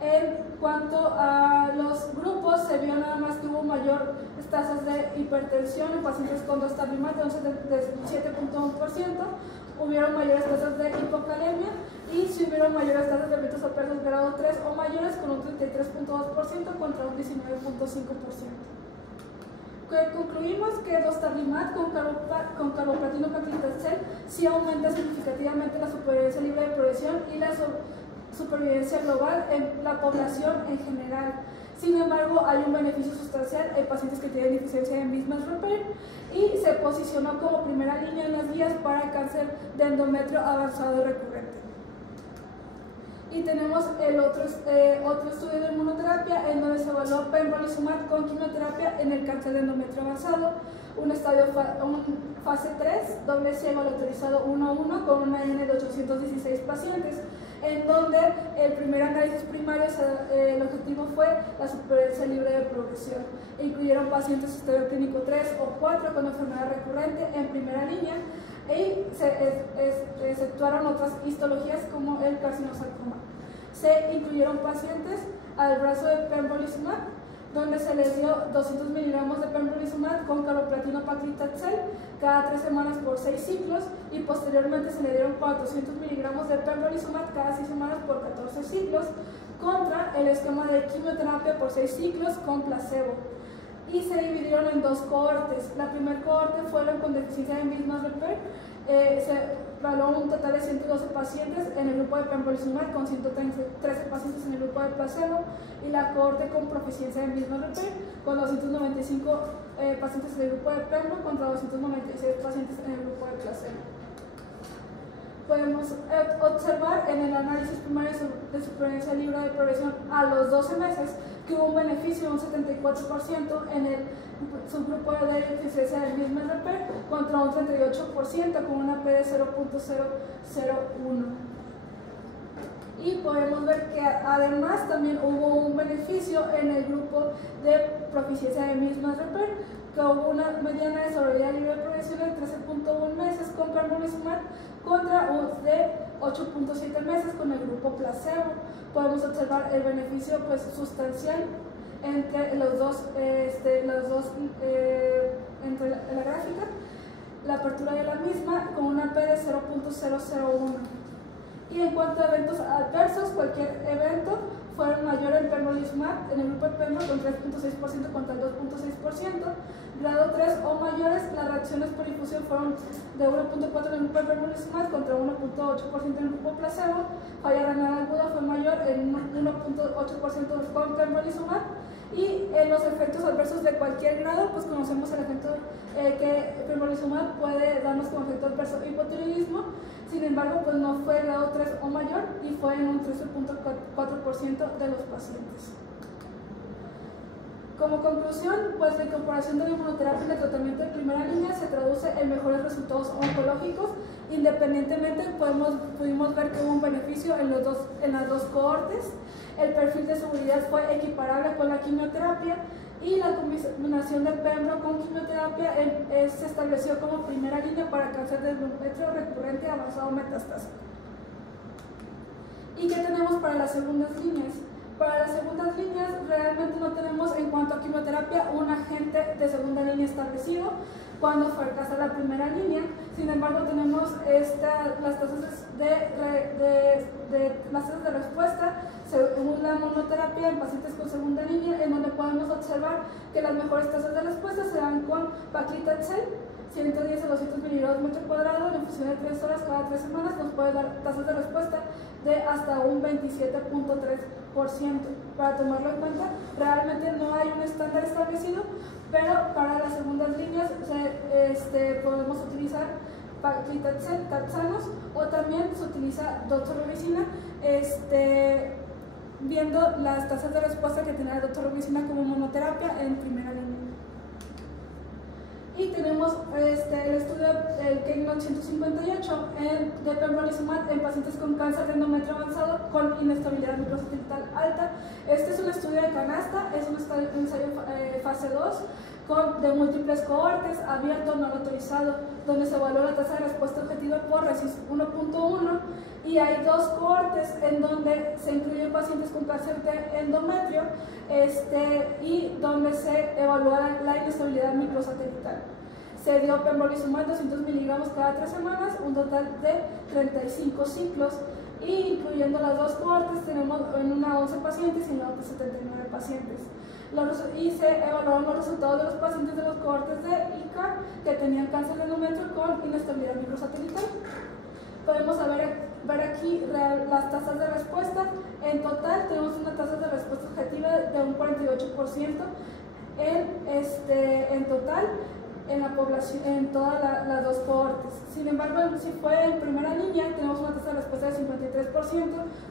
En cuanto a los grupos, se vio nada más que hubo mayor tasas de hipertensión en pacientes con dostarlimab de un 7.1%, hubieron mayores tasas de hipocalemia y si hubieron mayores tasas de eventos adversos grado 3 o mayores con un 33.2% contra un 19.5%. Concluimos que dostarlimab con carboplatino paclitaxel sí aumenta significativamente la supervivencia libre de progresión y la supervivencia global en la población en general. Sin embargo, hay un beneficio sustancial en pacientes que tienen deficiencia de mismas repair y se posicionó como primera línea en las guías para cáncer de endometrio avanzado y recurrente. Y tenemos el otro estudio de inmunoterapia en donde se evaluó pembrolizumab con quimioterapia en el cáncer de endometrio avanzado, un fase 3, doble ciego aleatorizado 1:1 con una N de 816 pacientes, en donde el primer análisis primario, el objetivo fue la supervivencia libre de progresión. Incluyeron pacientes estadio clínico 3 o 4 con enfermedad recurrente en primera línea y se efectuaron otras histologías como el carcinosarcoma. Se incluyeron pacientes al brazo de pembrolizumab, donde se les dio 200 miligramos de pembrolizumab con carboplatino paclitaxel cada 3 semanas por 6 ciclos y posteriormente se le dieron 400 miligramos de pembrolizumab cada 6 semanas por 14 ciclos contra el esquema de quimioterapia por 6 ciclos con placebo. Y se dividieron en dos cohortes. La primera cohorte fueron con deficiencia de mismas repair. Se evaluó un total de 112 pacientes en el grupo de pembrolizumab con 113 pacientes en el grupo de placebo, y la cohorte con proficiencia de mismas repair con 295 pacientes en el grupo de pembro contra 296 pacientes en el grupo de placebo. podemos observar en el análisis primario de supervivencia libre de progresión a los 12 meses que hubo un beneficio de un 74% en el subgrupo de eficiencia del mismo RP contra un 38% con una P de 0.001. Y podemos ver que además también hubo un beneficio en el grupo de proficiencia de mismas RP, que hubo una mediana de sobrevida libre de progresión de 13.1 meses con pembrolizumab contra de 8.7 meses con el grupo placebo. Podemos observar el beneficio pues sustancial entre los dos, entre la gráfica, la apertura de la misma con una P de 0.001. Y en cuanto a eventos adversos, cualquier evento fue mayor en pembrolizumab, en el grupo de pembro con 3.6% contra el 2.6%, grado 3 o mayores, las reacciones por difusión fueron de 1.4% en el grupo de pembrolizumab contra 1.8% en el grupo placebo, falla renal aguda fue mayor en 1.8% con pembrolizumab, y en los efectos adversos de cualquier grado, pues conocemos el efecto que pembrolizumab puede darnos como efecto adverso hipotiroidismo. Sin embargo, pues no fue grado 3 o mayor y fue en un 13.4% de los pacientes. Como conclusión, pues la incorporación de la inmunoterapia en el tratamiento de primera línea se traduce en mejores resultados oncológicos. Independientemente, pudimos ver que hubo un beneficio en las dos cohortes. El perfil de seguridad fue equiparable con la quimioterapia y la combinación de pembro con quimioterapia se estableció como primera línea para cáncer de endometrio recurrente avanzado metastásico. ¿Y qué tenemos para las segundas líneas? Para las segundas líneas realmente no tenemos en cuanto a quimioterapia un agente de segunda línea establecido cuando fracasa la primera línea. Sin embargo, tenemos las tasas de respuesta según la monoterapia en pacientes con segunda línea, en donde podemos observar que las mejores tasas de respuesta se dan con paclitaxel, 110 a 200 miligramos metro cuadrado, en infusión de 3 horas cada 3 semanas, nos puede dar tasas de respuesta de hasta un 27.3%. Para tomarlo en cuenta, realmente no hay un estándar establecido, pero para las segundas líneas podemos utilizar paclitaxel, taxanos, o también se utiliza doxorubicina, viendo las tasas de respuesta que tiene la doxorubicina como monoterapia en primera línea. Y tenemos el estudio del Keynote 158 de pembrolizumab en pacientes con cáncer de endometrio avanzado con inestabilidad microsatelital alta. Este es un estudio de canasta, es un ensayo fase 2 de múltiples cohortes, abierto, no autorizado, donde se evaluó la tasa de respuesta objetiva por RECIST 1.1, y hay dos cohortes en donde se incluyen pacientes con cáncer de endometrio y donde se evalúa la inestabilidad microsatelital. Se dio pembrolizumab 200 miligramos cada 3 semanas, un total de 35 ciclos, y incluyendo las dos cohortes tenemos en una 11 pacientes y en la otra 79 pacientes. Y se evaluaron los resultados de los pacientes de los cohortes de ICAR que tenían cáncer de endometrio con inestabilidad microsatelital. Podemos ver aquí las tasas de respuesta. En total tenemos una tasa de respuesta objetiva de un 48% en total en la población, en todas las dos cohortes. Sin embargo, si fue en primera línea, tenemos una tasa de respuesta de 53%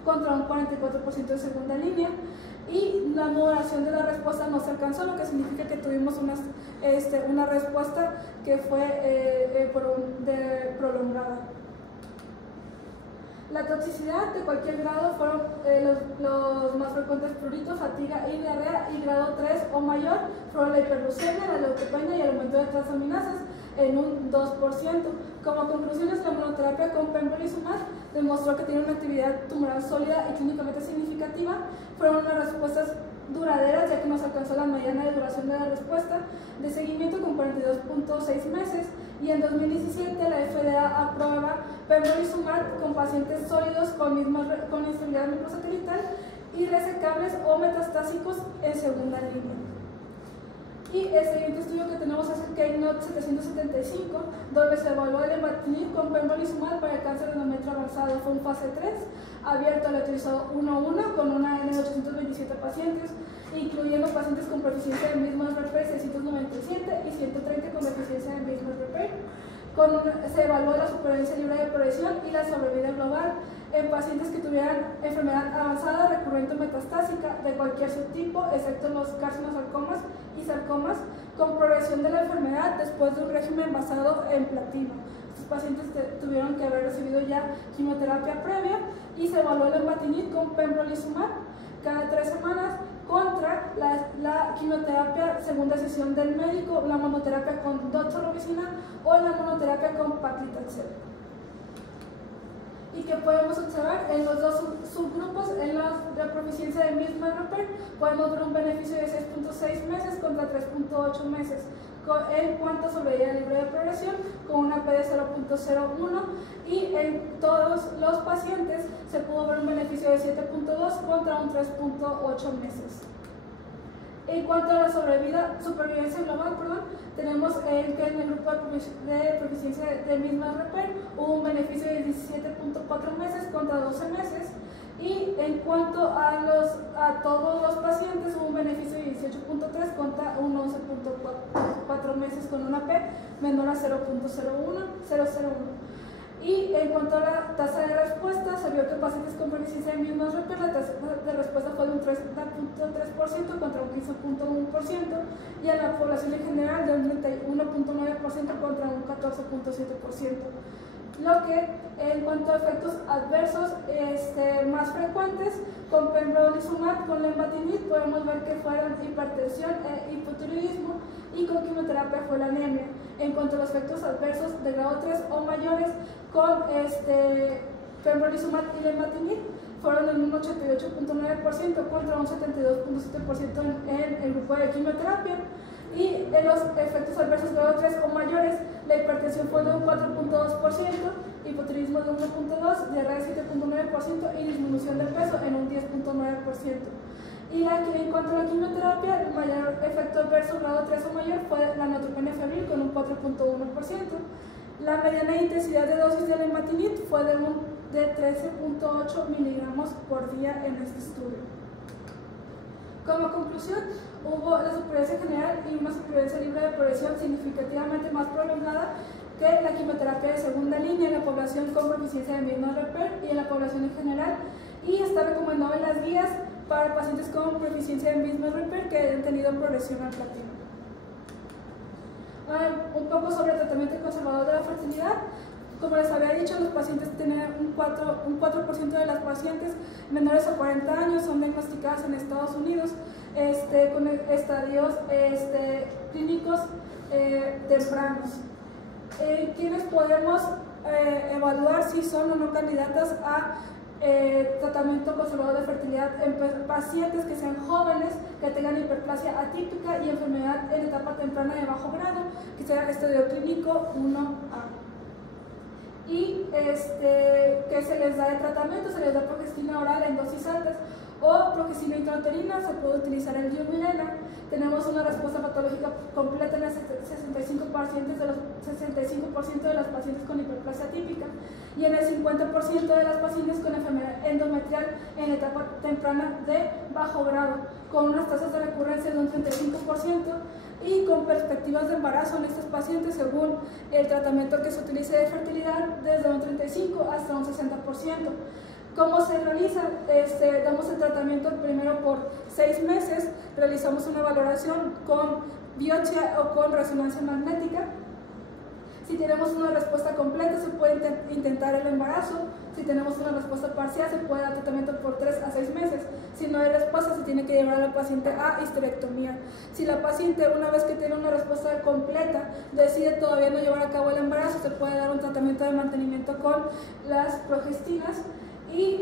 contra un 44% de segunda línea, y la moderación de la respuesta no se alcanzó, lo que significa que tuvimos una respuesta que fue prolongada. La toxicidad de cualquier grado fueron los más frecuentes: prurito, fatiga y diarrea, y grado 3 o mayor fueron la hiperglucemia, la leucopenia y el aumento de transaminasas en un 2%. Como conclusiones, la monoterapia con pembrolizumab demostró que tiene una actividad tumoral sólida y clínicamente significativa. Fueron unas respuestas duraderas, ya que nos alcanzó la mediana de duración de la respuesta de seguimiento con 42.6 meses, y en 2017 la FDA aprueba pembrolizumab con pacientes sólidos con inestabilidad microsatelital y resecables o metastásicos en segunda línea. Y el siguiente estudio que tenemos es el Keynote 775, donde se evaluó el imatinib con pembrolizumab para el cáncer de endometrio avanzado. Fue un fase 3, abierto, aleatorizado 1-1 con una N de 827 pacientes, incluyendo pacientes con proficiencia de mismas RP 697 y 130 con deficiencia de mismas RP. Se evaluó la supervivencia libre de progresión y la sobrevida global en pacientes que tuvieran enfermedad avanzada, recurrente o metastásica de cualquier subtipo, excepto los carcinosarcomas y sarcomas, con progresión de la enfermedad después de un régimen basado en platino. Estos pacientes tuvieron que haber recibido ya quimioterapia previa y se evaluó el lenvatinib con pembrolizumab cada 3 semanas contra la quimioterapia según decisión del médico, la monoterapia con doxorubicina o la monoterapia con paclitaxel. Y que podemos observar en los dos subgrupos, en la proficiencia de Mills-Mannheimer, podemos ver un beneficio de 6.6 meses contra 3.8 meses en cuanto a sobrevida libre de progresión, con una P de 0.01, y en todos los pacientes se pudo ver un beneficio de 7.2 contra un 3.8 meses. En cuanto a la supervivencia global, tenemos que en el grupo de proficiencia de Mills-Mannheimer hubo un beneficio de 17.4 meses contra 12 meses, y en cuanto a todos los pacientes hubo un beneficio de 18.3 contra un 11.4 meses con una P menor a 0.001. Y en cuanto a la tasa de respuesta, se vio que en pacientes con proficiencia de Mills-Mannheimer la tasa de respuesta fue de un 3.3% contra un 15.1%, y en la población en general de un 31.9% contra un 14.7%. Lo que en cuanto a efectos adversos más frecuentes, con pembrolizumab, con lenvatinib, podemos ver que fueron hipertensión e hipotiroidismo, y con quimioterapia fue la anemia. En cuanto a los efectos adversos de grado 3 o mayores, con pembrolizumab y lenvatinib, fueron en un 88.9% contra un 72.7% en el grupo de quimioterapia. Y en los efectos adversos grado 3 o mayores, la hipertensión fue de un 4.2%, hipotiroidismo de 1.2%, diarrea de 7.9% y disminución del peso en un 10.9%. Y en cuanto a la quimioterapia, el mayor efecto adverso grado 3 o mayor fue la neutropenia febril con un 4.1%. La mediana intensidad de dosis de lenvatinib fue de 13.8 miligramos por día en este estudio. Como conclusión, hubo la supervivencia general y una supervivencia libre de progresión significativamente más prolongada que la quimioterapia de segunda línea en la población con proficiencia de Mills-Mannheimer y en la población en general, y está recomendado en las guías para pacientes con proficiencia de Mills-Mannheimer que hayan tenido progresión al platino. Un poco sobre el tratamiento conservador de la fertilidad. Como les había dicho, los pacientes tienen un 4% de las pacientes menores a 40 años son diagnosticadas en Estados Unidos con estadios clínicos tempranos. Quienes podemos evaluar si son o no candidatas a tratamiento conservador de fertilidad en pacientes que sean jóvenes, que tengan hiperplasia atípica y enfermedad en etapa temprana de bajo grado, que sea estadio clínico 1A. Y que se les da de tratamiento, se les da progestina oral en dosis altas o progestina intrauterina, se puede utilizar el diumirena. Tenemos una respuesta patológica completa en el 65% de las pacientes con hiperplasia típica y en el 50% de las pacientes con enfermedad endometrial en etapa temprana de bajo grado, con unas tasas de recurrencia de un 35% y con perspectivas de embarazo en estos pacientes según el tratamiento que se utilice de fertilidad desde un 35 hasta un 60%. ¿Cómo se realiza? Damos el tratamiento primero por 6 meses, realizamos una valoración con biopsia o con resonancia magnética. Si tenemos una respuesta completa, se puede intentar el embarazo. Si tenemos una respuesta parcial, se puede dar tratamiento por 3 a 6 meses. Si no hay respuesta, se tiene que llevar a la paciente a histerectomía. Si la paciente, una vez que tiene una respuesta completa, decide todavía no llevar a cabo el embarazo, se puede dar un tratamiento de mantenimiento con las progestinas. Y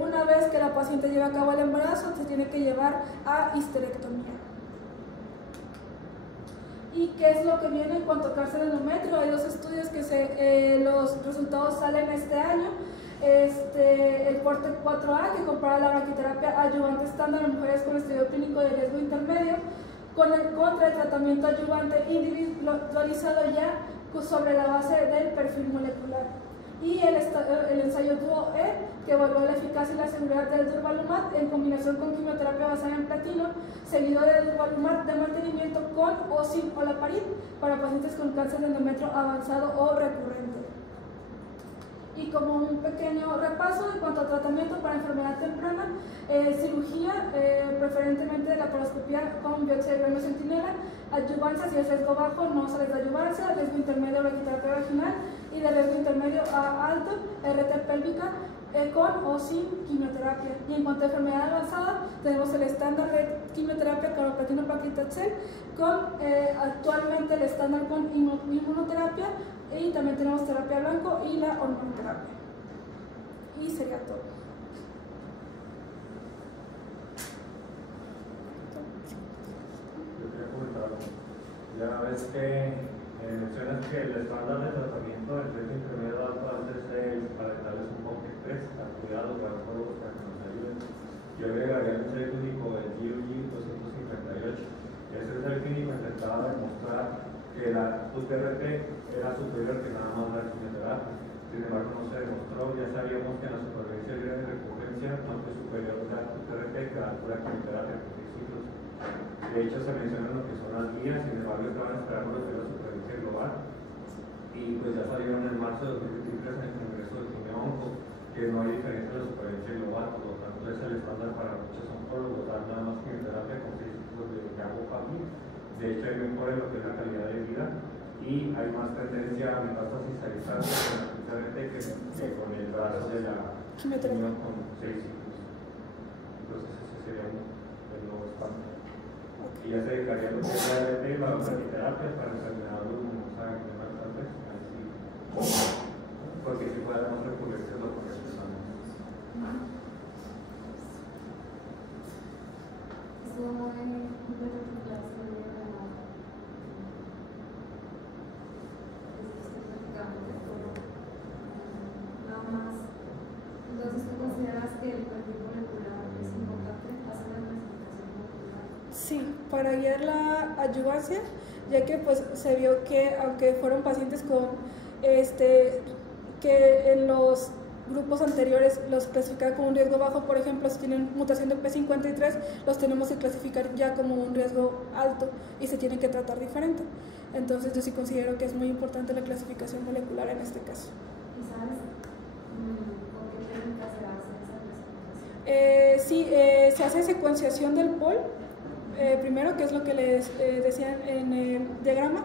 una vez que la paciente lleva a cabo el embarazo, se tiene que llevar a histerectomía. ¿Y qué es lo que viene en cuanto a cáncer endometrio? Hay 2 estudios que los resultados salen este año. El PORTER 4A, que compara la braquiterapia adyuvante estándar en mujeres con estudio clínico de riesgo intermedio contra el tratamiento adyuvante individualizado ya sobre la base del perfil molecular. y el ensayo DUO-E, que evaluó la eficacia y la seguridad del durvalumab en combinación con quimioterapia basada en platino, seguido del durvalumab de mantenimiento con o sin olaparib para pacientes con cáncer de endometrio avanzado o recurrente. Y como un pequeño repaso en cuanto a tratamiento para enfermedad temprana, cirugía, preferentemente de laparoscopía con biopsia de grano centinela, adyuvancia si es riesgo bajo, no se les da adyuvancia, riesgo intermedio orquídea vaginal y de riesgo intermedio a alto, RT pélvica con o sin quimioterapia. Y en cuanto a enfermedad avanzada, tenemos el estándar de quimioterapia carboplatina paclitaxel con actualmente el estándar con inmunoterapia, y también tenemos terapia blanco y la hormonoterapia. Y sería todo. Yo quería comentar algo. Ya ves que mencionas que el estándar de tratamiento del riesgo intermedio alto antes de parental es un COMPEC 3, al cuidado de oncólogos para que nos ayuden. Yo agregaría el ensayo clínico del GOG 258. Ese ensayo clínico intentaba demostrar que la UTRT era superior que nada más la quimioterapia. Sin embargo, no se demostró. Ya sabíamos que en la supervivencia libre de recurrencia no fue superior la UTRT que la pura quimioterapia por 6 ciclos. De hecho, se mencionan lo que son las guías, sin embargo, estaban esperando lo que es la supervivencia global. Y pues ya salieron en marzo de 2023 en el Congreso de Quimio-Onco que no hay diferencia de la supervivencia global, por lo tanto es el estándar para muchos oncólogos, dar nada más quimioterapia con 6 ciclos de Cabo-Pamil. De hecho, hay mejora en lo que es la calidad de vida y hay más tendencia a metástasis aistada con la UTRT que con el brazo de la quimio con 6 ciclos. Entonces, ese sería el nuevo estándar. Y ya se dedicaría a lo que es la ART y la radioterapia para enfermedad luminosa en primer tal vez. Porque si puede además recurrirse a lo correcto también. Estuvo muy clase de nada más. Entonces, ¿tú consideras que el perfil molecular es importante hacer la clasificación molecular? Sí, para guiar la adyuvancia, ya que pues se vio que aunque fueron pacientes con que en los grupos anteriores los clasificaban como un riesgo bajo, por ejemplo, si tienen mutación de P53, los tenemos que clasificar ya como un riesgo alto y se tienen que tratar diferente. Entonces yo sí considero que es muy importante la clasificación molecular en este caso. ¿Y sabes con qué técnica se hace esa clasificación? Sí, se hace secuenciación del POL, primero, que es lo que les decía en el diagrama,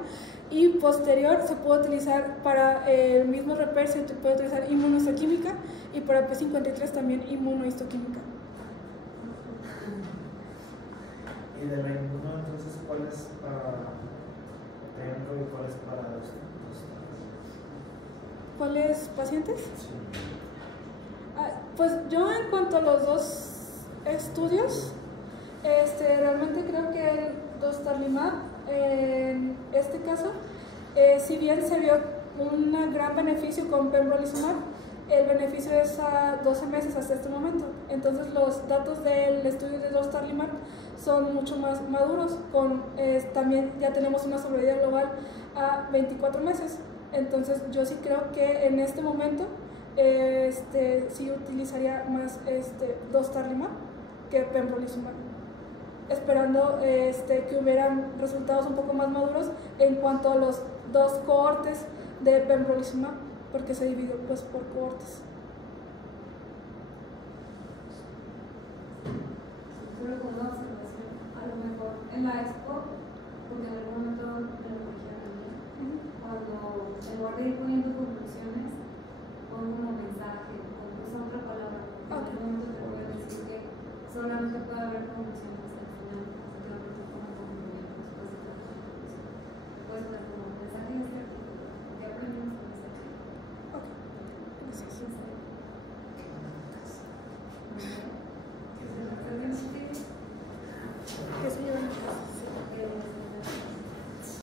y posterior se puede utilizar para el mismo repair, se puede utilizar inmunohistoquímica, y para P53 también inmunohistoquímica. Y de la inmuno, entonces, ¿cuál es para Tenro y cuál es para los ¿Cuáles pacientes? Sí. Pues yo en cuanto a los dos estudios, realmente creo que el dostarlimab en este caso, si bien se vio un gran beneficio con pembrolizumab, el beneficio es a 12 meses hasta este momento. Entonces los datos del estudio de dostarlimab son mucho más maduros, también ya tenemos una sobrevida global a 24 meses. Entonces yo sí creo que en este momento sí utilizaría más dostarlimab que pembrolizumab, esperando que hubieran resultados un poco más maduros en cuanto a los dos cohortes de pembrolizumab, porque se dividió pues por cohortes. Solo con una observación, a lo mejor en la expo, porque en algún momento me lo dijeron a mí, cuando en lugar de ir poniendo conclusiones, pongo como mensaje, o usa otra palabra, porque en algún momento te voy a decir que solamente puede haber conclusiones